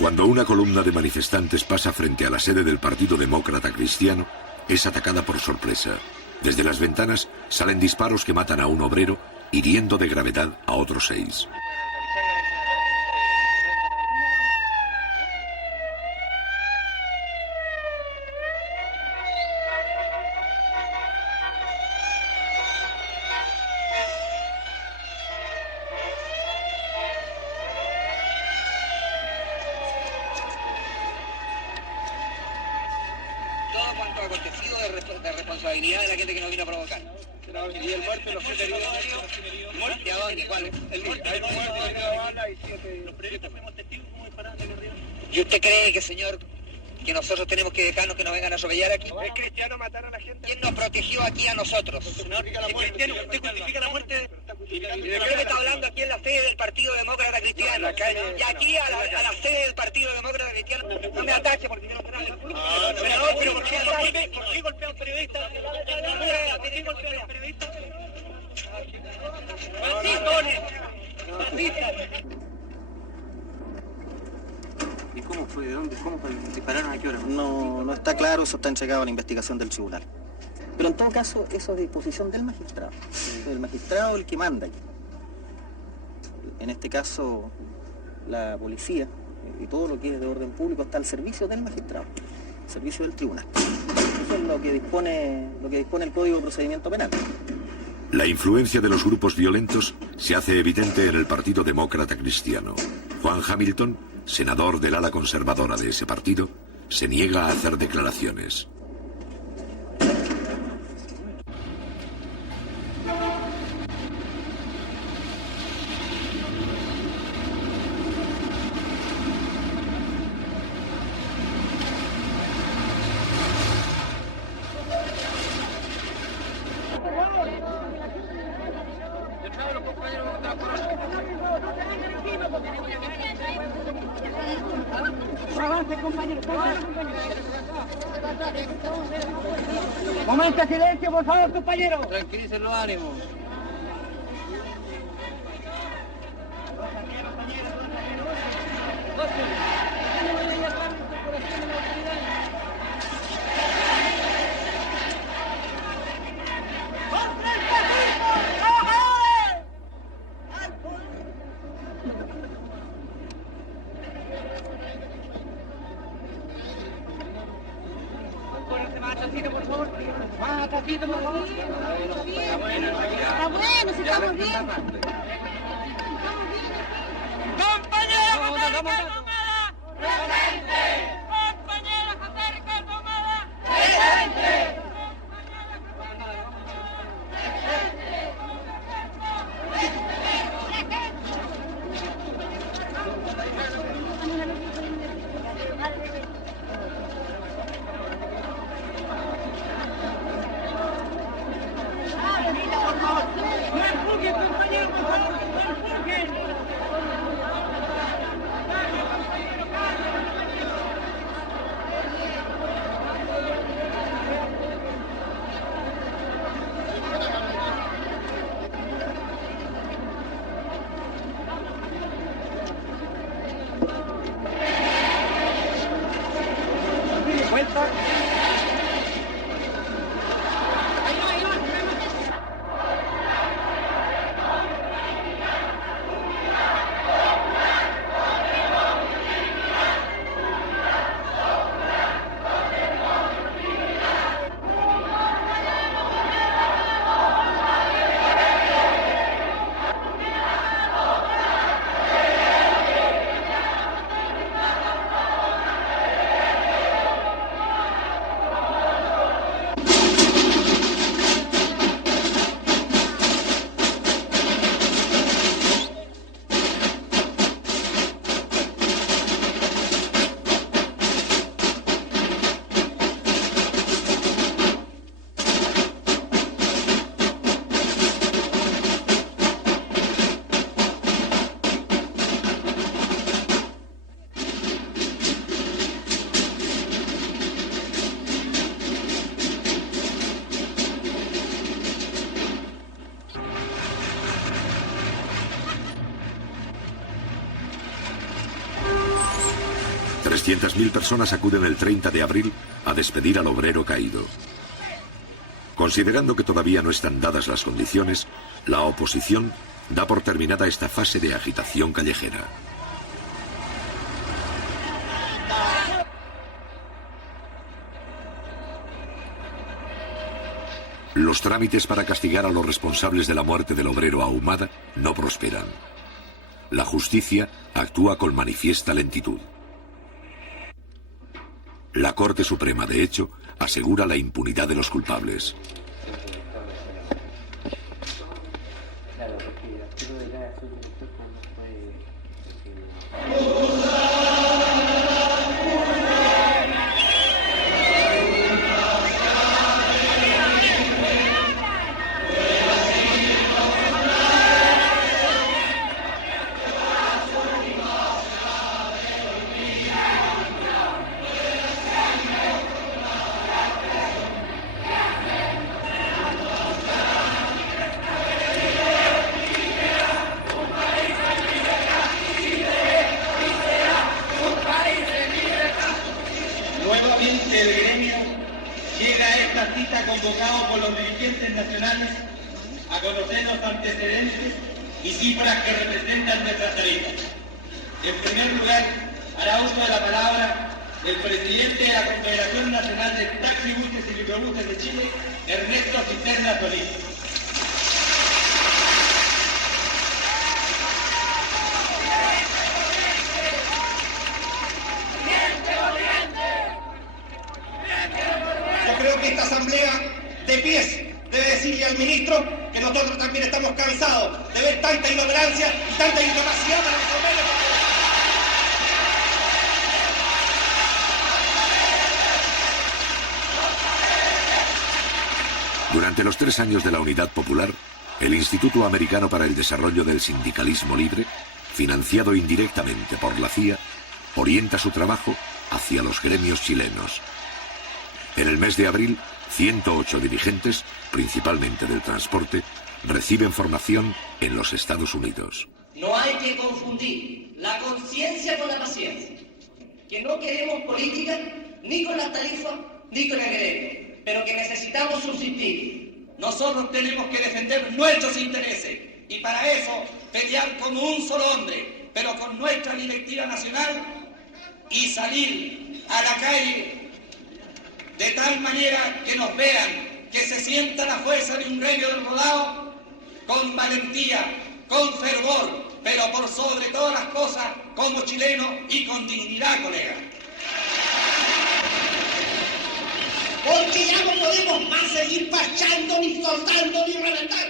Cuando una columna de manifestantes pasa frente a la sede del Partido Demócrata Cristiano, es atacada por sorpresa. Desde las ventanas salen disparos que matan a un obrero, hiriendo de gravedad a otros 6. De responsabilidad de la gente que nos vino a provocar. Y el muerto, los 7 heridos. ¿Y a dónde? ¿Cuál? El muerto. Hay un muerto, una bala y 7. Los periodistas fuimos testigos cómo disparaban de arriba. ¿Y usted cree que, señor, que nosotros tenemos que dejarnos que nos vengan a atropellar aquí? ¿Es cristiano matar a la gente? ¿Quién nos protegió aquí a nosotros? ¿Usted justifica la muerte? Creo que está hablando aquí en la sede del Partido Demócrata Cristiano. Y aquí a la sede del Partido Demócrata Cristiano. No me atache porque yo no sé nada. Pero ¿por qué golpean periodistas? ¿Por qué golpean periodistas? ¿Y cómo fue? ¿De dónde? ¿Cómo dispararon? ¿A qué hora? No está claro, eso está entregado a la investigación del tribunal. Pero en todo caso, eso es disposición del magistrado. El magistrado es el que manda aquí. En este caso, la policía y todo lo que es de orden público está al servicio del magistrado, al servicio del tribunal. Eso es lo que dispone el Código de Procedimiento Penal. La influencia de los grupos violentos se hace evidente en el Partido Demócrata Cristiano. Juan Hamilton senador del ala conservadora de ese partido, se niega a hacer declaraciones. Momento de silencio, por favor, compañeros. Tranquilicen los ánimos. Está bueno, si estamos bien. Mil personas acuden el 30 de abril a despedir al obrero caído. Considerando que todavía no están dadas las condiciones, la oposición da por terminada esta fase de agitación callejera. Los trámites para castigar a los responsables de la muerte del obrero Ahumada no prosperan. La justicia actúa con manifiesta lentitud. La Corte Suprema, de hecho, asegura la impunidad de los culpables. Convocado por los dirigentes nacionales a conocer los antecedentes y cifras que representan nuestras tarifas. En primer lugar, hará uso de la palabra el presidente de la Confederación Nacional de Taxibuses y Microbuses de Chile, Ernesto Cisterna Solís. decirle al ministro que nosotros también estamos cansados de ver tanta ignorancia y tanta incapacidad para resolver. Durante los 3 años de la Unidad Popular, el Instituto Americano para el Desarrollo del Sindicalismo Libre, financiado indirectamente por la CIA, orienta su trabajo hacia los gremios chilenos. En el mes de abril, 108 dirigentes, principalmente del transporte, reciben formación en los Estados Unidos. No hay que confundir la conciencia con la paciencia, que no queremos política ni con las tarifas ni con el gremio, pero que necesitamos subsistir. Nosotros tenemos que defender nuestros intereses y para eso pelear como un solo hombre, pero con nuestra directiva nacional y salir a la calle de tal manera que nos vean, que se sienta la fuerza de un gremio del rodado con valentía, con fervor, pero por sobre todas las cosas como chileno y con dignidad, colega. Porque ya no podemos más seguir parchando, ni soldando, ni reventar.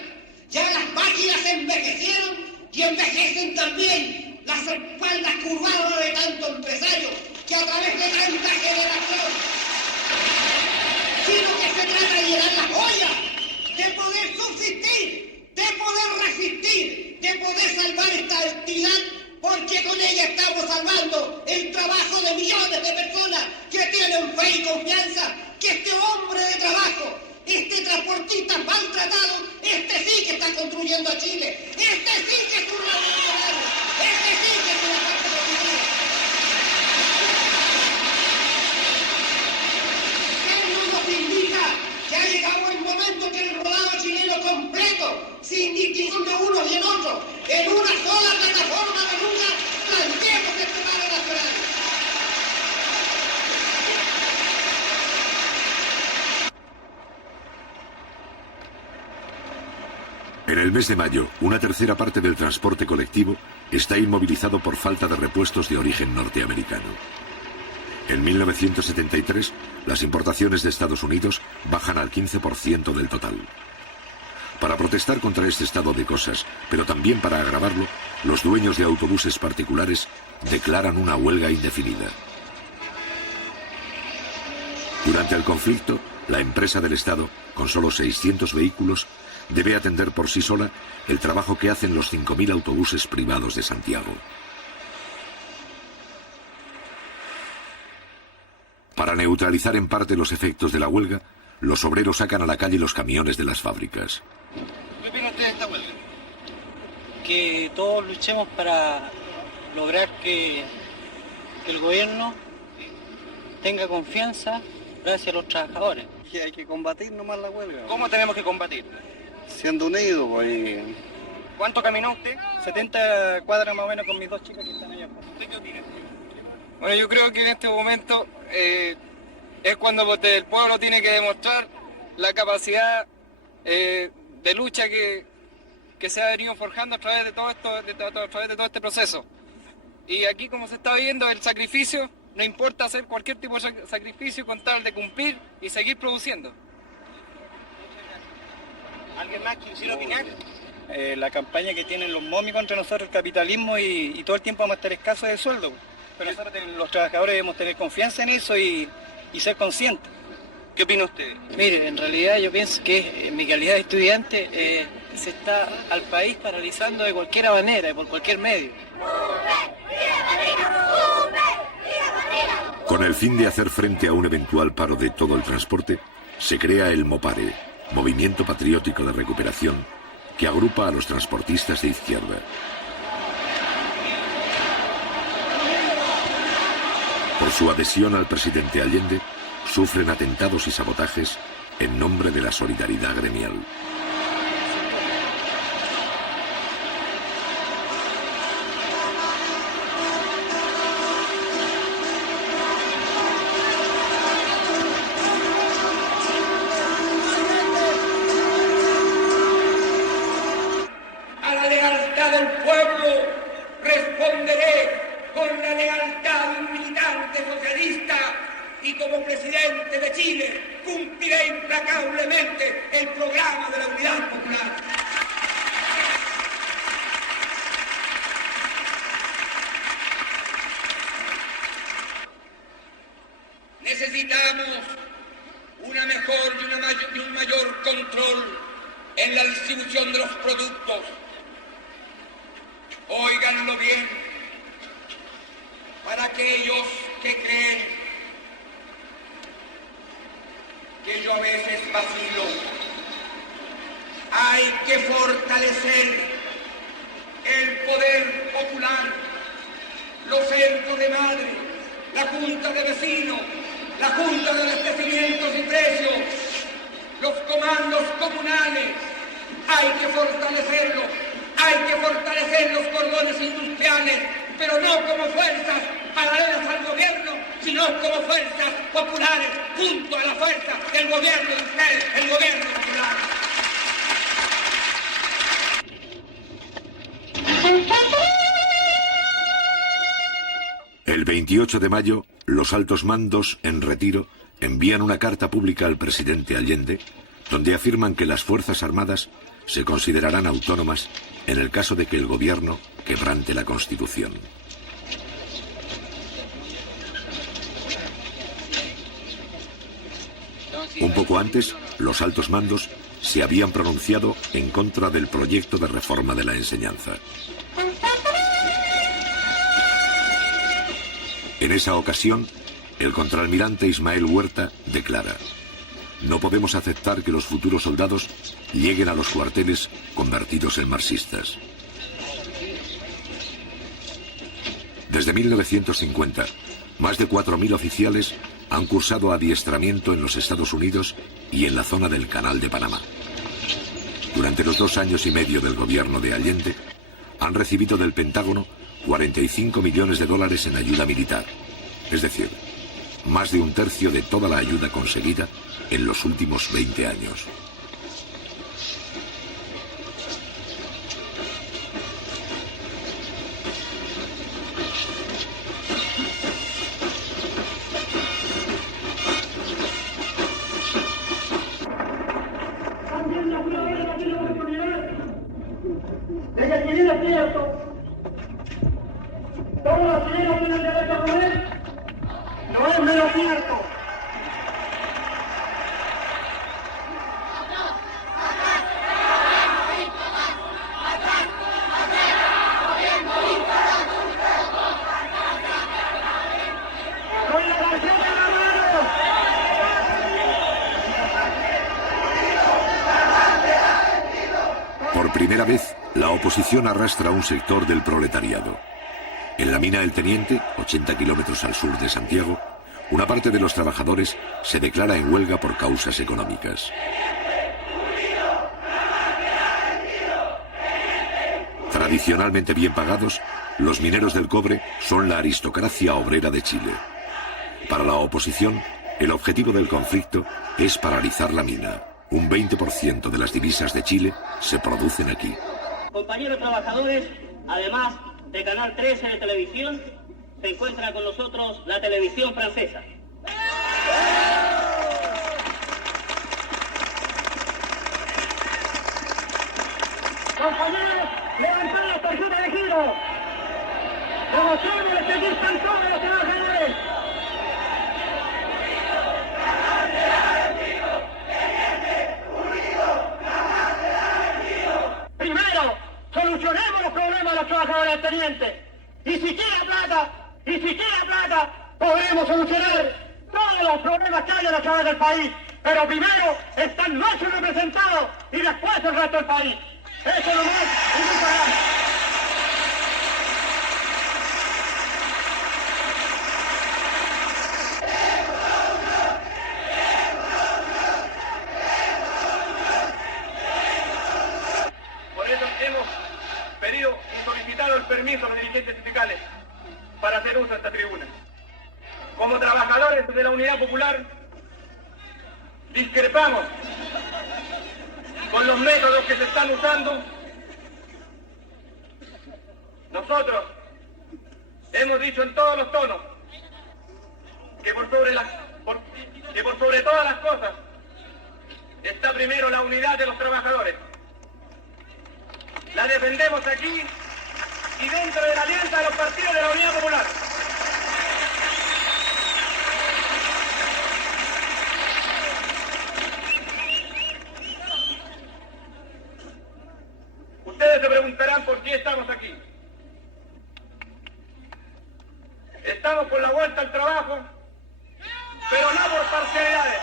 Ya las máquinas envejecieron y envejecen también las espaldas curvadas de tanto empresario que a través de tanta generación, sino que se trata de llenar las ollas, de poder subsistir, de poder resistir, de poder salvar esta actividad, porque con ella estamos salvando el trabajo de millones de personas que tienen fe y confianza que este hombre de trabajo, este transportista maltratado, este sí que está construyendo a Chile, este sí que es un revolucionario, este sí que es una parte positiva. Esto nos indica que ha llegado el momento que el rodado chileno completo, sin distinción de unos y en otros, en una sola plataforma de lucha, planteemos este paro nacional. En el mes de mayo, una tercera parte del transporte colectivo está inmovilizado por falta de repuestos de origen norteamericano. En 1973, las importaciones de Estados Unidos bajan al 15% del total. Para protestar contra este estado de cosas, pero también para agravarlo, los dueños de autobuses particulares declaran una huelga indefinida. Durante el conflicto, la empresa del Estado, con solo 600 vehículos, debe atender por sí sola el trabajo que hacen los 5.000 autobuses privados de Santiago. Para neutralizar en parte los efectos de la huelga, los obreros sacan a la calle los camiones de las fábricas. ¿Qué opina usted de esta huelga? Que todos luchemos para lograr que el gobierno tenga confianza gracias a los trabajadores. Que hay que combatir nomás la huelga. ¿Cómo tenemos que combatir? Siendo unidos, pues. ¿Cuánto caminó usted? 70 cuadras más o menos con mis 2 chicas que están allá afuera. ¿Usted qué opina? Bueno, yo creo que en este momento es cuando el pueblo tiene que demostrar la capacidad de lucha que se ha venido forjando a través de todo esto, a través de todo este proceso. Y aquí, como se está viendo, el sacrificio, no importa hacer cualquier tipo de sacrificio con tal de cumplir y seguir produciendo. ¿Alguien más quisiera opinar? La campaña que tienen los momis contra nosotros, el capitalismo, y todo el tiempo vamos a estar escasos de sueldo. Pero nosotros, los trabajadores, debemos tener confianza en eso y ser conscientes. ¿Qué opina usted? Mire, en realidad yo pienso que en mi calidad de estudiante se está al país paralizando de cualquier manera, por cualquier medio. Con el fin de hacer frente a un eventual paro de todo el transporte, se crea el MOPARE, Movimiento Patriótico de Recuperación, que agrupa a los transportistas de izquierda. Por su adhesión al presidente Allende, sufren atentados y sabotajes en nombre de la solidaridad gremial. A la lealtad del pueblo responderé con la lealtad de un militante socialista y como presidente de Chile cumpliré implacablemente el programa de la unidad en la distribución de los productos. Óiganlo bien, para aquellos que creen que yo a veces vacilo, hay que fortalecer el poder popular, los centros de madre, la junta de vecinos, la junta de abastecimientos y precios, los comandos comunales. Hay que fortalecerlos, hay que fortalecer los cordones industriales, pero no como fuerzas paralelas al gobierno, sino como fuerzas populares, junto a la fuerza del gobierno de ustedes, el gobierno popular. El 28 de mayo, los altos mandos, en retiro, envían una carta pública al presidente Allende, donde afirman que las Fuerzas Armadas se considerarán autónomas en el caso de que el gobierno quebrante la Constitución. Un poco antes, los altos mandos se habían pronunciado en contra del proyecto de reforma de la enseñanza. En esa ocasión, el contraalmirante Ismael Huerta declara: no podemos aceptar que los futuros soldados lleguen a los cuarteles convertidos en marxistas. Desde 1950, más de 4.000 oficiales han cursado adiestramiento en los Estados Unidos y en la zona del Canal de Panamá. Durante los 2 años y medio del gobierno de Allende, han recibido del Pentágono $45 millones en ayuda militar, es decir, más de 1/3 de toda la ayuda conseguida en los últimos 20 años. Por primera vez, la oposición arrastra a un sector del proletariado. En la mina El Teniente, 80 kilómetros al sur de Santiago, una parte de los trabajadores se declara en huelga por causas económicas. Tradicionalmente bien pagados, los mineros del cobre son la aristocracia obrera de Chile. Para la oposición, el objetivo del conflicto es paralizar la mina. Un 20% de las divisas de Chile se producen aquí. Compañeros trabajadores, además de Canal 13 de televisión, se encuentra con nosotros la televisión francesa. Compañeros, levantar la tarjeta de giro. Demostremos que aquí están todos los trabajadores. Primero, solucionemos los problemas de los trabajadores del Teniente. Y si quiera plata, podremos solucionar todos los problemas que hay en la ciudad del país. Pero primero están nuestros representados y después el resto del país. Eso nomás y muchas gracias. Por eso hemos pedido y solicitado el permiso a los dirigentes sindicales para hacer uso de esta tribuna. Como trabajadores de la Unidad Popular, discrepamos con los métodos que se están usando. Nosotros hemos dicho en todos los tonos que por sobre todas las cosas está primero la unidad de los trabajadores. La defendemos aquí y dentro de la alianza de los partidos de la Unidad Popular. Ustedes se preguntarán por qué estamos aquí. Estamos por la vuelta al trabajo, pero no por parcialidades.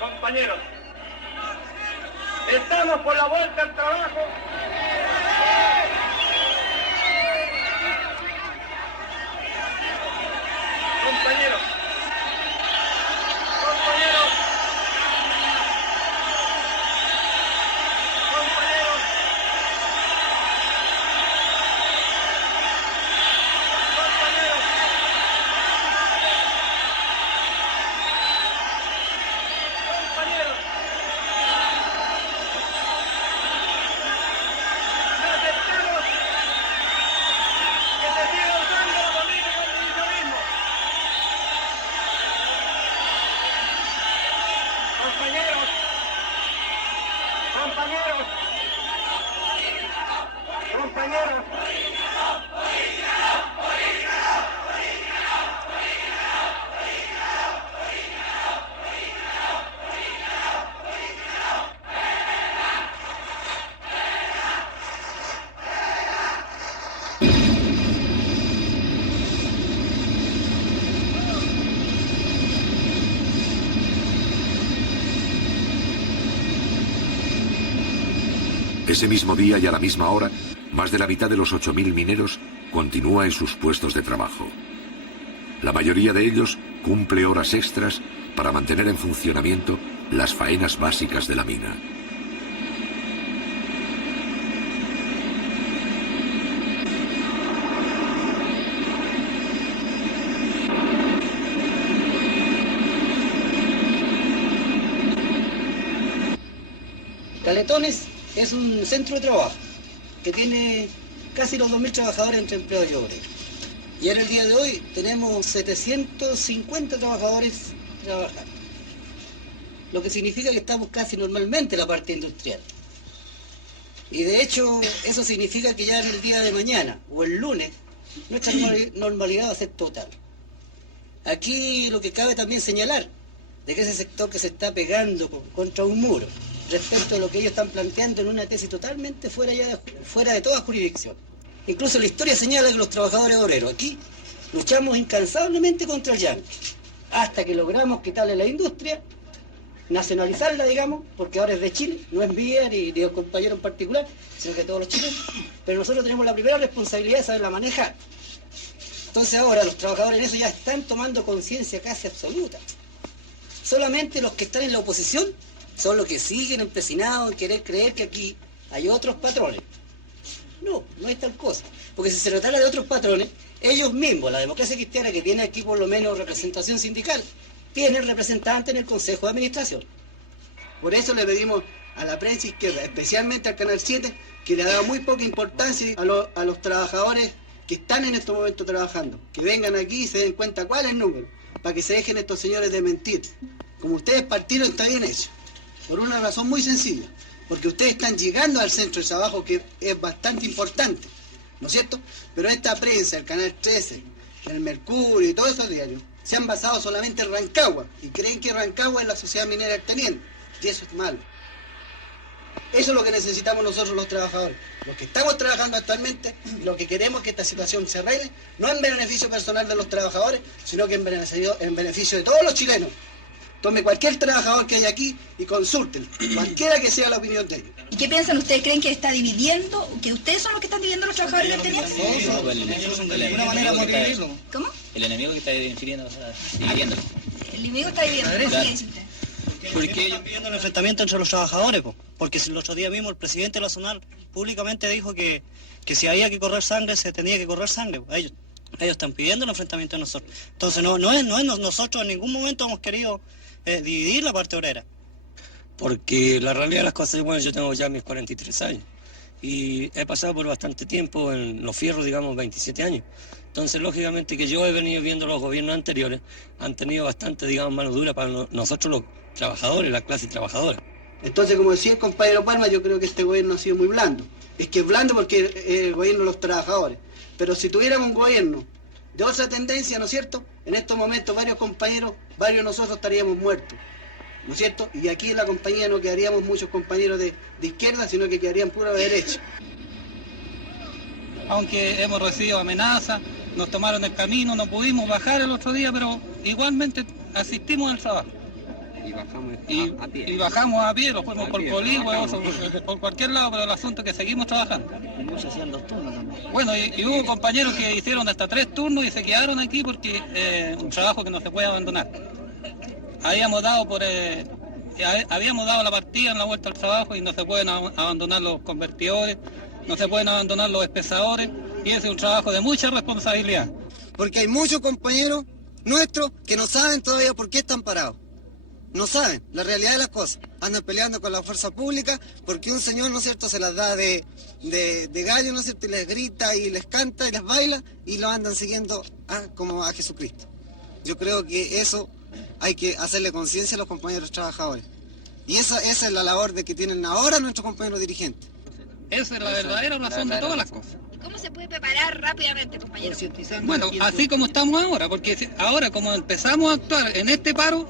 Compañeros, estamos por la vuelta al trabajo. Compañeros, compañeros, compañeros, compañeros, compañeros, no aceptamos que se siga usando la política del divisionismo. Compañeros, compañeros, compañeros, Ese mismo día y a la misma hora, más de la mitad de los 8.000 mineros continúa en sus puestos de trabajo. La mayoría de ellos cumple horas extras para mantener en funcionamiento las faenas básicas de la mina. Caletones es un centro de trabajo que tiene casi los 2.000 trabajadores entre empleados y obreros. Y ahora el día de hoy tenemos 750 trabajadores trabajando. Lo que significa que estamos casi normalmente en la parte industrial. Y de hecho eso significa que ya en el día de mañana o el lunes nuestra normalidad va a ser total. Aquí lo que cabe también señalar de que ese sector que se está pegando contra un muro respecto a lo que ellos están planteando en una tesis totalmente fuera de toda jurisdicción. Incluso la historia señala que los trabajadores obreros aquí luchamos incansablemente contra el yanqui, hasta que logramos quitarle la industria, nacionalizarla, digamos, porque ahora es de Chile, no es mía ni de un compañero en particular, sino que de todos los chilenos, pero nosotros tenemos la primera responsabilidad de saberla manejar. Entonces ahora los trabajadores en eso ya están tomando conciencia casi absoluta. Solamente los que están en la oposición son los que siguen empecinados en querer creer que aquí hay otros patrones. No, no es tal cosa. Porque si se tratara de otros patrones, ellos mismos, la democracia cristiana, que tiene aquí por lo menos representación sindical, tienen representantes en el Consejo de Administración. Por eso le pedimos a la prensa izquierda, especialmente al Canal 7, que le haga muy poca importancia a los trabajadores que están en estos momentos trabajando. Que vengan aquí y se den cuenta cuál es el número, para que se dejen estos señores de mentir. Como ustedes partieron, está bien hecho. Por una razón muy sencilla, porque ustedes están llegando al centro de trabajo, que es bastante importante, ¿no es cierto? Pero esta prensa, el Canal 13, el Mercurio y todos esos diarios, se han basado solamente en Rancagua, y creen que Rancagua es la sociedad minera del teniente, y eso es malo. Eso es lo que necesitamos nosotros los trabajadores. Los que estamos trabajando actualmente, lo que queremos es que esta situación se arregle, no en beneficio personal de los trabajadores, sino que en beneficio de todos los chilenos. Tome cualquier trabajador que haya aquí y consulten, cualquiera que sea la opinión de ellos. ¿Y qué piensan ustedes? ¿Creen que está dividiendo? ¿Que ustedes son los que están dividiendo a los trabajadores del teniente? De alguna manera vamos a dividirlo. ¿Cómo? El enemigo que está dividiéndolo. El enemigo está dividiendo. ¿Qué dice usted? Porque ellos pidiendo el enfrentamiento entre los trabajadores, porque el otro día mismo el presidente de la Zonal públicamente dijo que si había que correr sangre, se tenía que correr sangre. Ellos están pidiendo el enfrentamiento de nosotros. Entonces no es nosotros en ningún momento hemos querido dividir la parte obrera. Porque la realidad de las cosas, bueno, yo tengo ya mis 43 años y he pasado por bastante tiempo en los fierros, digamos, 27 años. Entonces, lógicamente que yo he venido viendo los gobiernos anteriores, han tenido bastante, digamos, mano dura para nosotros los trabajadores, la clase trabajadora. Entonces, como decía el compañero Palma, yo creo que este gobierno ha sido muy blando. Es que es blando porque es el gobierno de los trabajadores. Pero si tuviéramos un gobierno de otra tendencia, ¿no es cierto? En estos momentos varios compañeros, varios de nosotros estaríamos muertos. ¿no es cierto? Y aquí en la compañía no quedaríamos muchos compañeros de izquierda, sino que quedarían pura de derecha. Aunque hemos recibido amenazas, nos tomaron el camino, no pudimos bajar el otro día, pero igualmente asistimos al trabajo. Y bajamos a pie. Y bajamos a pie, lo fuimos por Polígono, por cualquier lado, pero el asunto es que seguimos trabajando. Y muchos hacían 2 turnos también. Bueno, y hubo compañeros que hicieron hasta 3 turnos y se quedaron aquí porque un trabajo que no se puede abandonar. Habíamos dado la partida en la vuelta al trabajo y no se pueden abandonar los convertidores, no se pueden abandonar los espesadores, y ese es un trabajo de mucha responsabilidad. Porque hay muchos compañeros nuestros que no saben todavía por qué están parados. No saben la realidad de las cosas. Andan peleando con la fuerza pública porque un señor, ¿no es cierto?, se las da de gallo, ¿no es cierto?, y les grita y les canta y les baila y lo andan siguiendo como a Jesucristo. Yo creo que eso hay que hacerle conciencia a los compañeros trabajadores. Y esa es la labor de que tienen ahora nuestros compañeros dirigentes. Esa es la verdadera razón de todas las cosas. ¿Cómo se puede preparar rápidamente, compañero? Bueno, así como estamos ahora, porque ahora como empezamos a actuar en este paro,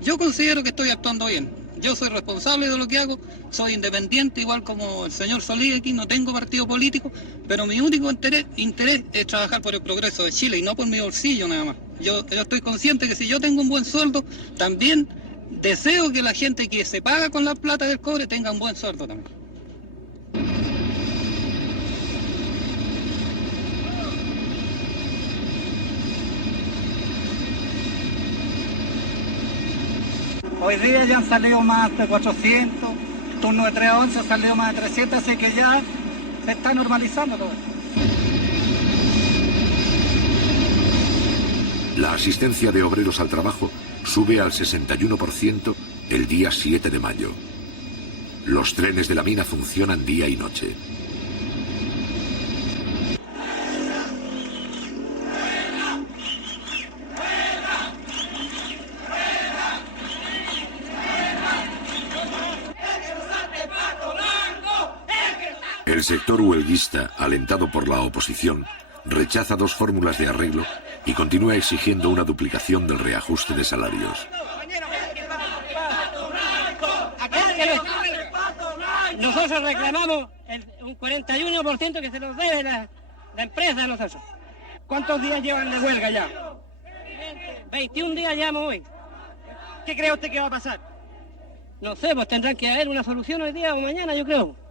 yo considero que estoy actuando bien. Yo soy responsable de lo que hago, soy independiente, igual como el señor Solís aquí, no tengo partido político, pero mi único interés es trabajar por el progreso de Chile y no por mi bolsillo nada más. Yo estoy consciente que si yo tengo un buen sueldo, también deseo que la gente que se paga con la plata del cobre tenga un buen sueldo también. Hoy día ya han salido más de 400, turno de 3 a 11 ha salido más de 300, así que ya se está normalizando todo. La asistencia de obreros al trabajo sube al 61% el día 7 de mayo. Los trenes de la mina funcionan día y noche. El sector huelguista, alentado por la oposición, rechaza 2 fórmulas de arreglo y continúa exigiendo una duplicación del reajuste de salarios. Nosotros reclamamos un 41% que se nos debe la empresa a nosotros. ¿Cuántos días llevan de huelga ya? 21 días llevamos hoy. ¿Qué cree usted que va a pasar? No sé, pues tendrán que haber una solución hoy día o mañana, yo creo.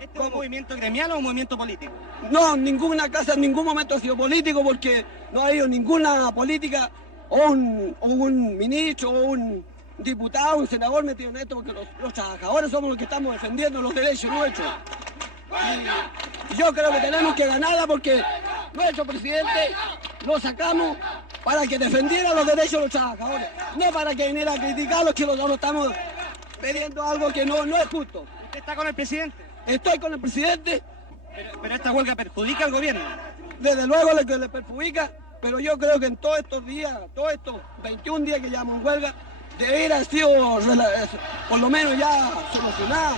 ¿Este es un movimiento gremial o un movimiento político? No, ninguna casa en ningún momento ha sido político porque no ha habido ninguna política o un ministro o un diputado, un senador metido en esto, porque los trabajadores somos los que estamos defendiendo los derechos nuestros. Y yo creo que tenemos que ganarla porque nuestro presidente lo sacamos para que defendiera los derechos de los trabajadores, no para que viniera a criticar los que nosotros estamos pidiendo algo que no es justo. ¿Usted está con el presidente? Estoy con el presidente. Pero esta huelga perjudica al gobierno. Desde luego lo que le perjudica, pero yo creo que en todos estos días, todos estos 21 días que llevamos en huelga, debería haber sido por lo menos ya solucionado.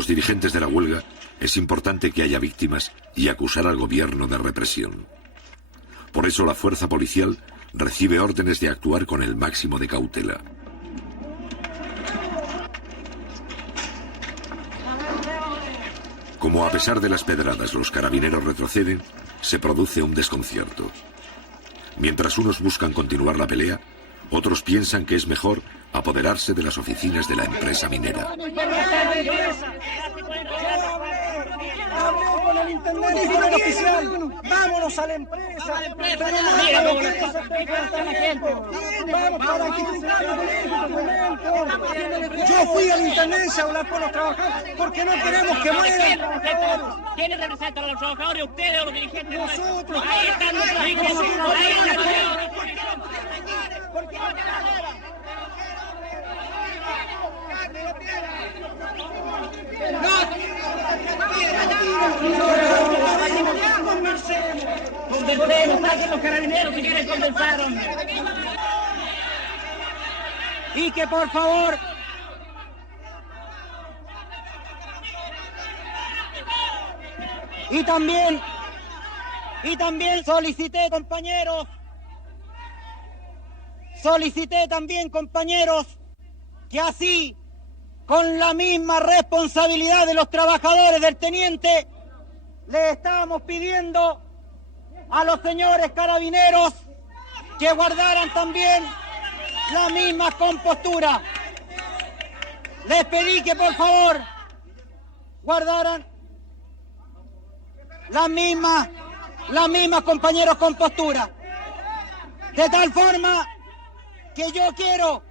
los dirigentes de la huelga, es importante que haya víctimas y acusar al gobierno de represión. Por eso la fuerza policial recibe órdenes de actuar con el máximo de cautela. Como a pesar de las pedradas los carabineros retroceden, se produce un desconcierto. Mientras unos buscan continuar la pelea, otros piensan que es mejor apoderarse de las oficinas de la empresa minera. Hablé con el intendente y con el oficial. Vámonos a la empresa. Vamos para aquí. Yo fui a la intendencia a hablar con los trabajadores porque no queremos que mueran. ¿Quiénes representan a los trabajadores? ¿Ustedes o los dirigentes? Nosotros. Ahí están los dirigentes. Conversemos, saquen los carabineros si quieren conversar, hombre. Y que por favor y también solicité también compañeros que así con la misma responsabilidad de los trabajadores del teniente le estábamos pidiendo a los señores carabineros que guardaran también la misma compostura. Les pedí que por favor guardaran la misma compañeros compostura. De tal forma que yo quiero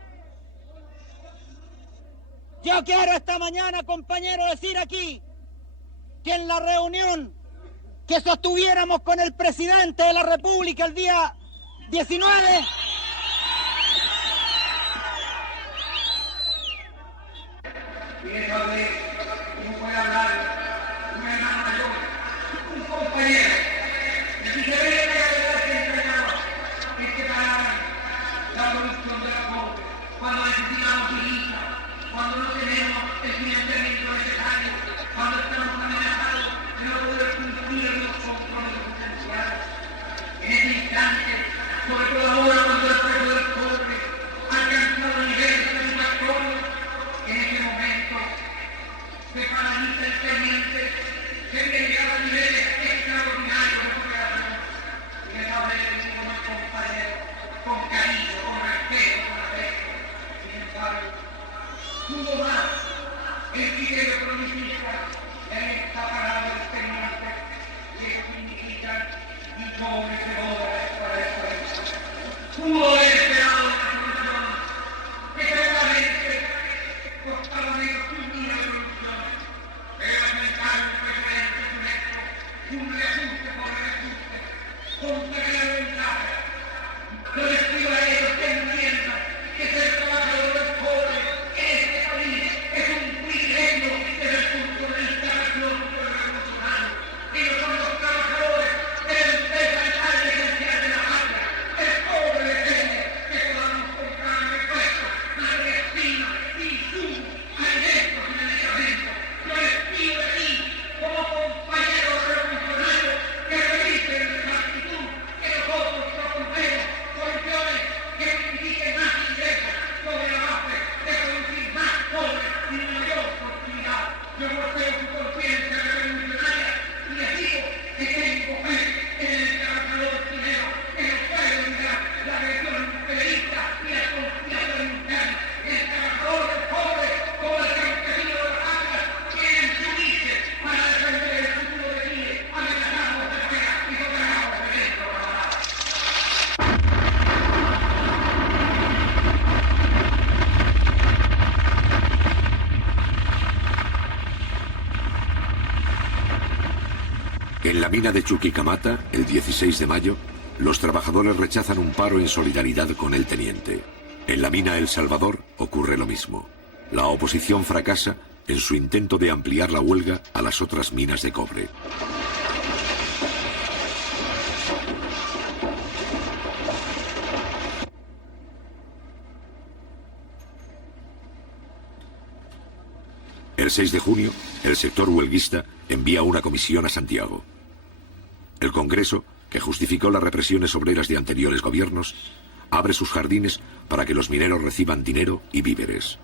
esta mañana, compañero, decir aquí que en la reunión que sostuviéramos con el presidente de la República el día 19, ¿cómo puede hablar un hermano mayor, un compañero? Y si se ve que la verdad que entregaba es que paraban la producción de la cobre, cuando necesitamos divisa, cuando no tenemos el financiamiento necesario, cuando estamos amenazados de no poder cumplir los compromisos esenciales. En ese instante, sobre todo ahora cuando el precio del cobre ha alcanzado niveles satisfactorios, en ese momento se paraliza el teniente, se llega a niveles extraordinarios de operación. Y les hablé de mis compañeros, con cariño, con respeto, con afecto. Sin embargo, pudo más el criterio progresista en esta parada del teniente, y eso significa millones de dólares para esta empresa. Pudo haber esperado una solución que seguramente costaba menos que un día de producción, pero aceptaron el presidente honesto, un reajuste por reajuste, contra la ventaja. Yo les pido a ellos que entiendan que ser trabajador del cobre en este país es un privilegio desde el punto de vista patriótico y revolucionario. Ellos son los trabajadores de la empresa vital y esencial de la patria. El cobre depende que podamos comprar repuestos, materia prima, insumos, alimentos y medicamentos. Yo les pido de ti, como compañeros revolucionarios, que revisen la actitud que nosotros proponemos, soluciones que signifiquen más ingresos sobre la base de producir más cobre y mayor productividad. Yo golpeo su conciencia revolucionaria y les digo que tengo fe en el trabajador chileno, que no puede olvidar la agresión imperialista y la conspiración interna. El trabajador del cobre, como el campesino de las aguas, tienen su origen para defender el futuro de Chile, amenazados de fuera y soterrados de dentro. En la mina de Chuquicamata, el 16 de mayo, los trabajadores rechazan un paro en solidaridad con el teniente. En la mina El Salvador ocurre lo mismo. La oposición fracasa en su intento de ampliar la huelga a las otras minas de cobre. El 6 de junio, el sector huelguista envía una comisión a Santiago. El Congreso, que justificó las represiones obreras de anteriores gobiernos, abre sus jardines para que los mineros reciban dinero y víveres.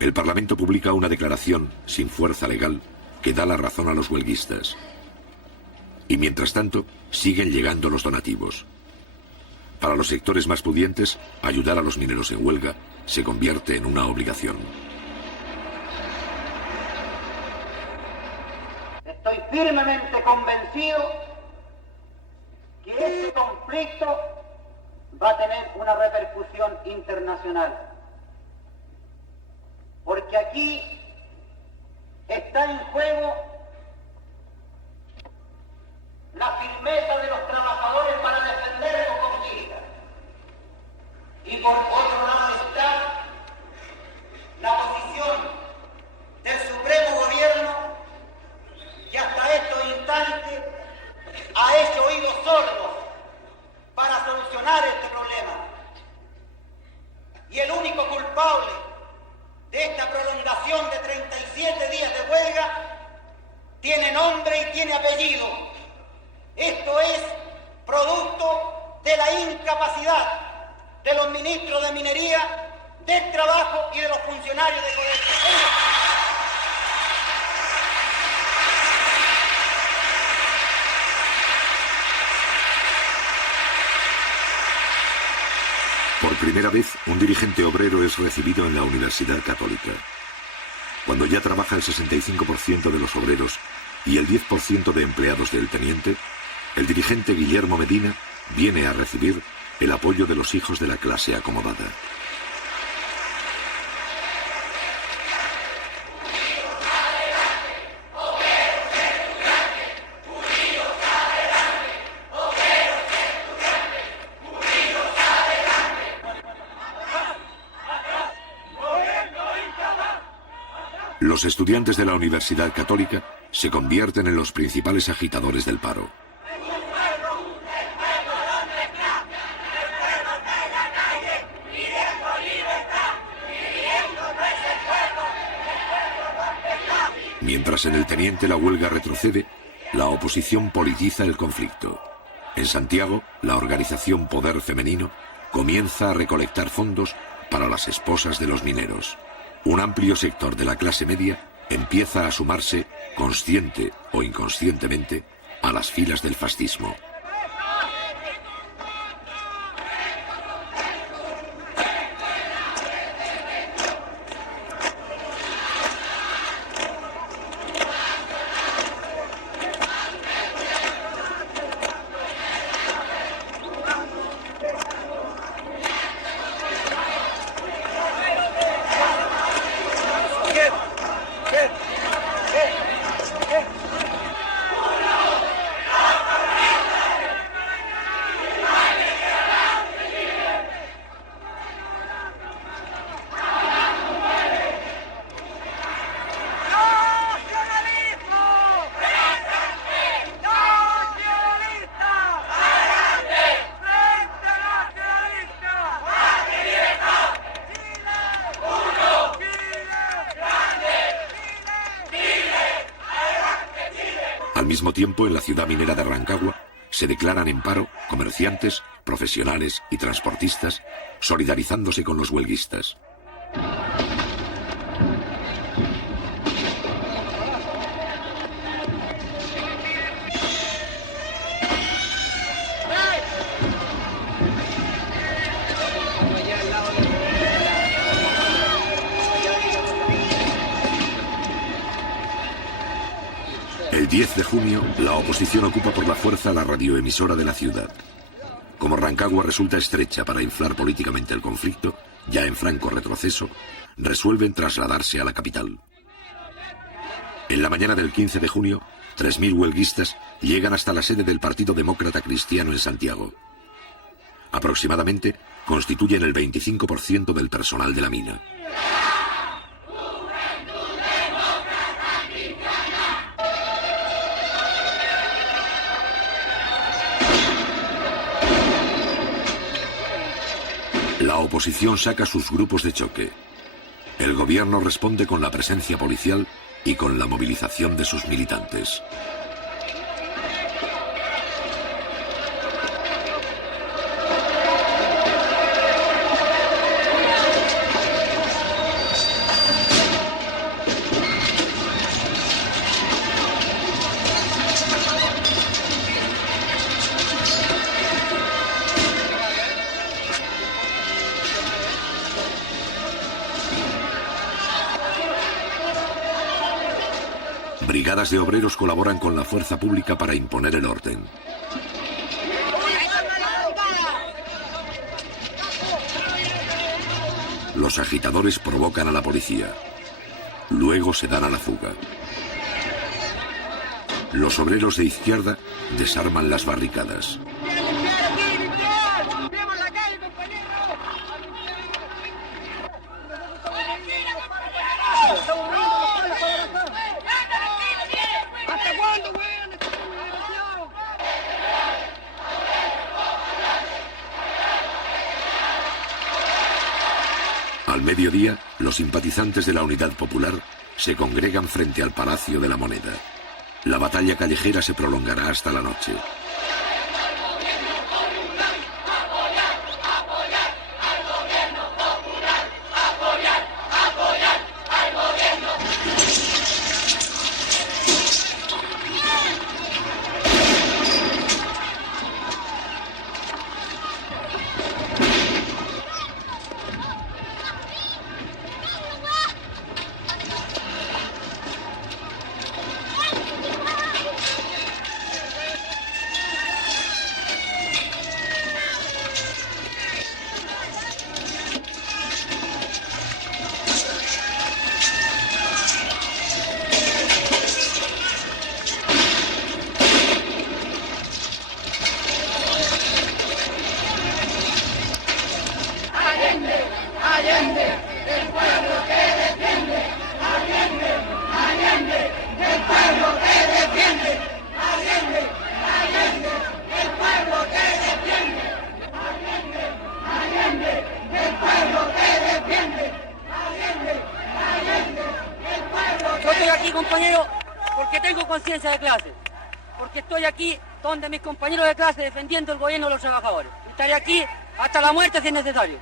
El Parlamento publica una declaración sin fuerza legal que da la razón a los huelguistas. Y mientras tanto, siguen llegando los donativos. Para los sectores más pudientes, ayudar a los mineros en huelga se convierte en una obligación. Estoy firmemente convencido que este conflicto va a tener una repercusión internacional. Porque aquí está en juego la firmeza de los trabajadores para defender su conquista. Y por otro lado está la posición del Supremo Gobierno, que hasta estos instantes ha hecho oídos sordos para solucionar este problema. Y el único culpable de esta prolongación de 37 días de huelga tiene nombre y tiene apellido. Esto es producto de la incapacidad de los ministros de Minería, del Trabajo y de los funcionarios de Codelco. Por primera vez, un dirigente obrero es recibido en la Universidad Católica. Cuando ya trabaja el 65% de los obreros y el 10% de empleados del teniente, el dirigente Guillermo Medina viene a recibir el apoyo de los hijos de la clase acomodada. Los estudiantes de la Universidad Católica se convierten en los principales agitadores del paro. Mientras en el teniente la huelga retrocede, la oposición politiza el conflicto. En Santiago, la organización Poder Femenino comienza a recolectar fondos para las esposas de los mineros. Un amplio sector de la clase media empieza a sumarse, consciente o inconscientemente, a las filas del fascismo. Al mismo tiempo, en la ciudad minera de Rancagua, se declaran en paro comerciantes, profesionales y transportistas, solidarizándose con los huelguistas. El 10 de junio, la oposición ocupa por la fuerza la radioemisora de la ciudad. Como Rancagua resulta estrecha para inflar políticamente el conflicto, ya en franco retroceso, resuelven trasladarse a la capital. En la mañana del 15 de junio, 3.000 huelguistas llegan hasta la sede del Partido Demócrata Cristiano en Santiago. Aproximadamente constituyen el 25% del personal de la mina. La oposición saca sus grupos de choque. El gobierno responde con la presencia policial y con la movilización de sus militantes. Brigadas de obreros colaboran con la fuerza pública para imponer el orden. Los agitadores provocan a la policía. Luego se dan a la fuga. Los obreros de izquierda desarman las barricadas. Al mediodía, los simpatizantes de la Unidad Popular se congregan frente al Palacio de la Moneda. La batalla callejera se prolongará hasta la noche. De clase, porque estoy aquí donde mis compañeros de clase defendiendo el gobierno de los trabajadores. Estaré aquí hasta la muerte si es necesario.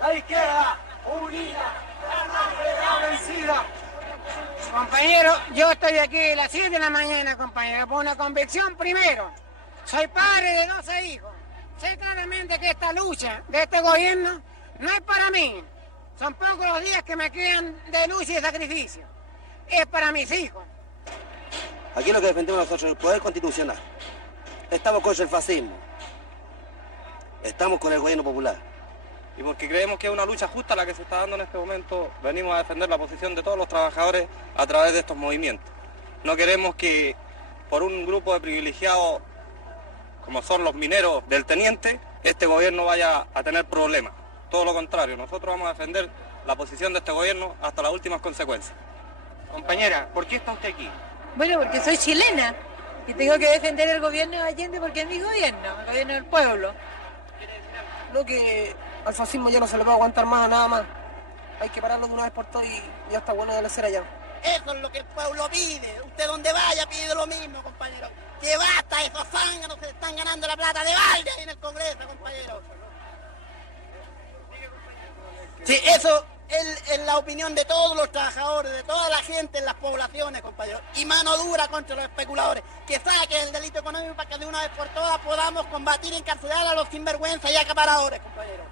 La izquierda unida, la vencida. Compañero, yo estoy aquí a las 7 de la mañana, compañero, por una convicción primero. Soy padre de 12 hijos. Sé claramente que esta lucha de este gobierno no es para mí. Son pocos los días que me quedan de lucha y de sacrificio. Es para mis hijos. Aquí lo que defendemos nosotros es el poder constitucional. Estamos contra el fascismo. Estamos con el gobierno popular. Y porque creemos que es una lucha justa la que se está dando en este momento, venimos a defender la posición de todos los trabajadores a través de estos movimientos. No queremos que por un grupo de privilegiados, como son los mineros del teniente, este gobierno vaya a tener problemas. Todo lo contrario, nosotros vamos a defender la posición de este gobierno hasta las últimas consecuencias. Compañera, ¿por qué está usted aquí? Bueno, porque soy chilena y tengo que defender el gobierno de Allende porque es mi gobierno, el gobierno del pueblo. Lo que al fascismo ya no se le va a aguantar más a nada más. Hay que pararlo de una vez por todas y ya está bueno de la cera ya. Eso es lo que el pueblo pide. Usted donde vaya pide lo mismo, compañero. Que basta, esos zánganos se están ganando la plata de balde ahí en el Congreso, compañero. Sí, eso es la opinión de todos los trabajadores, de toda la gente en las poblaciones, compañero. Y mano dura contra los especuladores. Que saquen el delito económico para que de una vez por todas podamos combatir y encarcelar a los sinvergüenzas y acaparadores, compañero.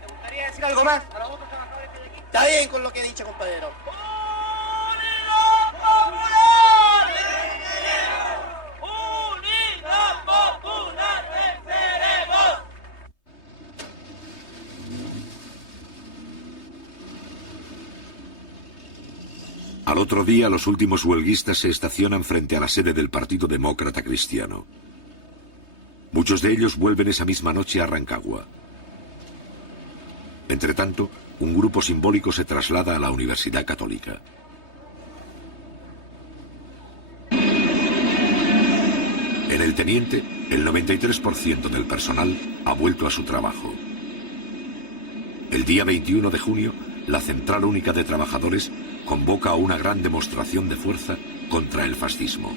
¿Te gustaría decir algo más a los otros trabajadores que hay aquí? Está bien con lo que he dicho, compañero. Al otro día, los últimos huelguistas se estacionan frente a la sede del Partido Demócrata Cristiano. Muchos de ellos vuelven esa misma noche a Rancagua. Entretanto, un grupo simbólico se traslada a la Universidad Católica. En el el teniente, el 93% del personal ha vuelto a su trabajo. El día 21 de junio, la Central Única de Trabajadores convoca a una gran demostración de fuerza contra el fascismo.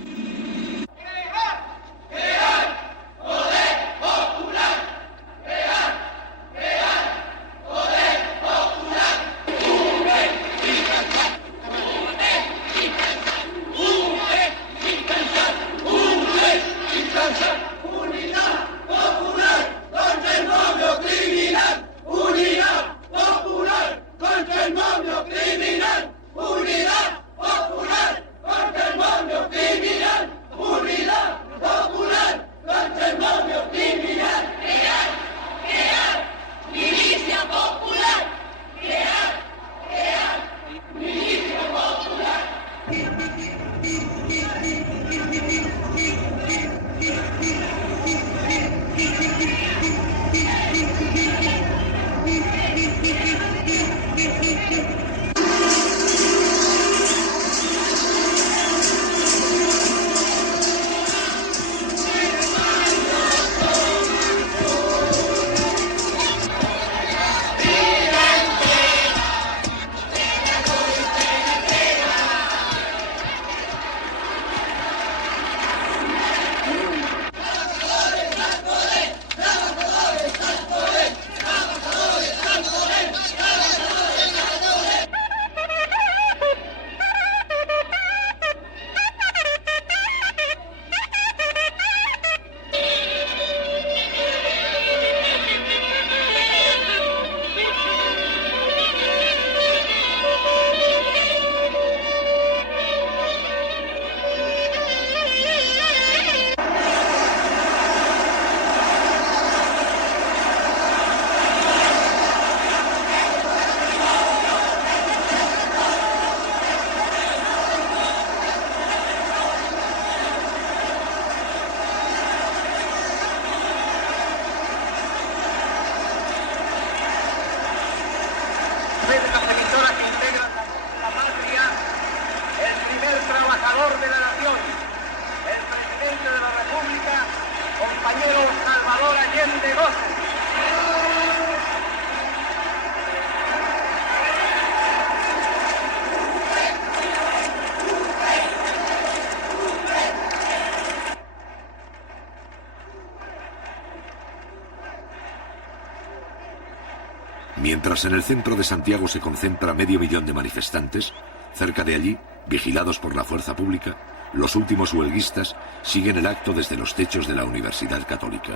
Mientras en el centro de Santiago se concentra 500.000 de manifestantes, cerca de allí, vigilados por la fuerza pública, los últimos huelguistas siguen el acto desde los techos de la Universidad Católica.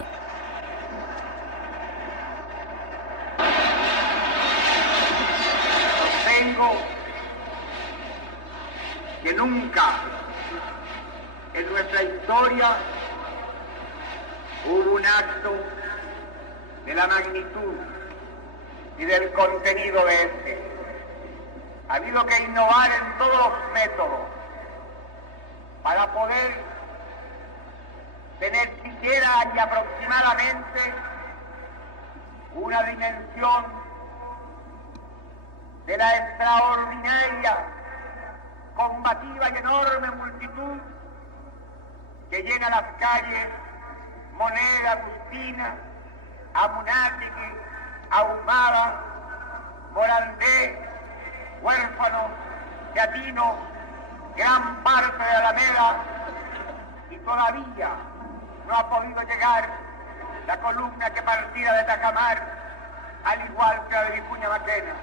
Sostengo que nunca en nuestra historia hubo un acto de la magnitud y del contenido de este. Ha habido que innovar en todos los métodos para poder tener siquiera y aproximadamente una dimensión de la extraordinaria, combativa y enorme multitud que llena las calles Moneda, Agustina, Amunátegui, Ahumada, Morandé, Huérfano, Teatino, gran parte de Alameda, y todavía no ha podido llegar la columna que partía de Tajamar, al igual que la de Vicuña Maquena.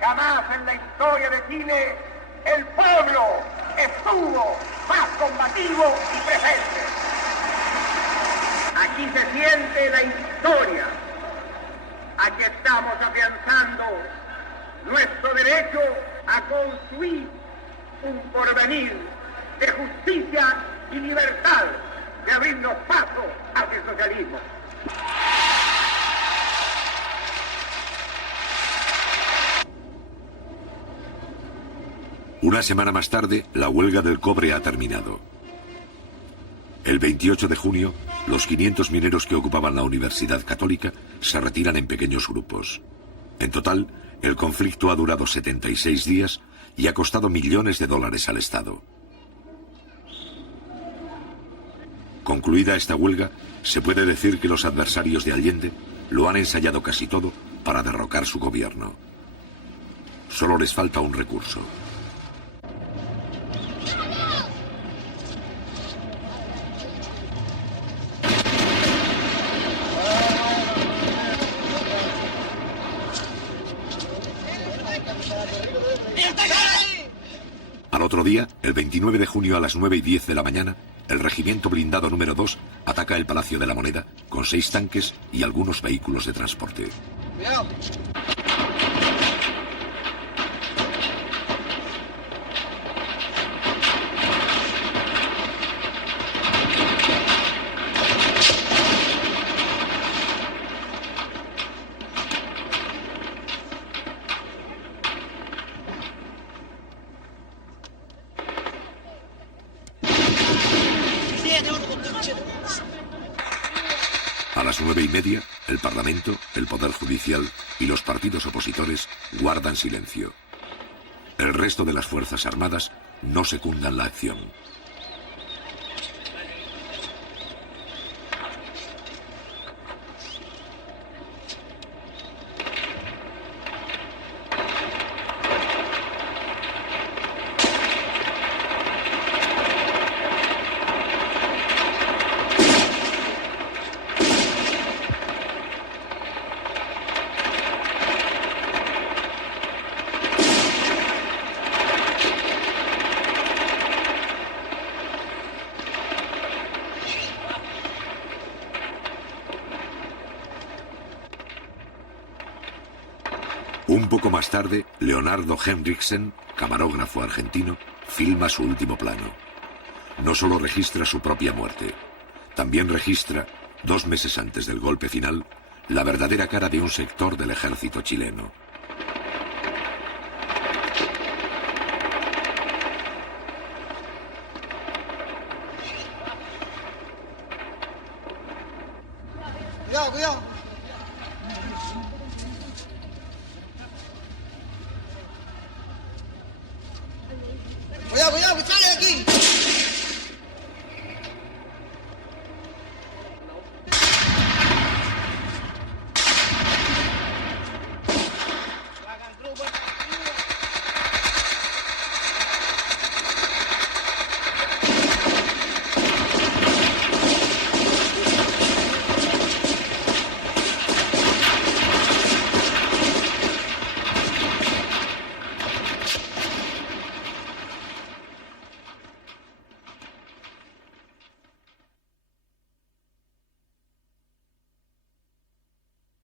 Jamás en la historia de Chile el pueblo estuvo más combativo y presente. Aquí se siente la historia. Aquí estamos afianzando nuestro derecho a construir un porvenir de justicia y libertad, de abrirnos paso hacia el socialismo. Una semana más tarde, la huelga del cobre ha terminado. El 28 de junio, los 500 mineros que ocupaban la Universidad Católica se retiran en pequeños grupos. En total, el conflicto ha durado 76 días y ha costado millones de dólares al Estado. Concluida esta huelga, se puede decir que los adversarios de Allende lo han ensayado casi todo para derrocar su gobierno. Solo les falta un recurso. Al otro día, el 29 de junio a las 9:10 de la mañana, el regimiento blindado número 2 ataca el Palacio de la Moneda con 6 tanques y algunos vehículos de transporte. Cuidado. A las 9:30, el Parlamento, el Poder Judicial y los partidos opositores guardan silencio. El resto de las Fuerzas Armadas no secundan la acción. Un poco más tarde, Leonardo Henriksen, camarógrafo argentino, filma su último plano. No solo registra su propia muerte, también registra, 2 meses antes del golpe final, la verdadera cara de un sector del ejército chileno. Cuidado, cuidado. Cuidado, cuidado, que sale de aquí.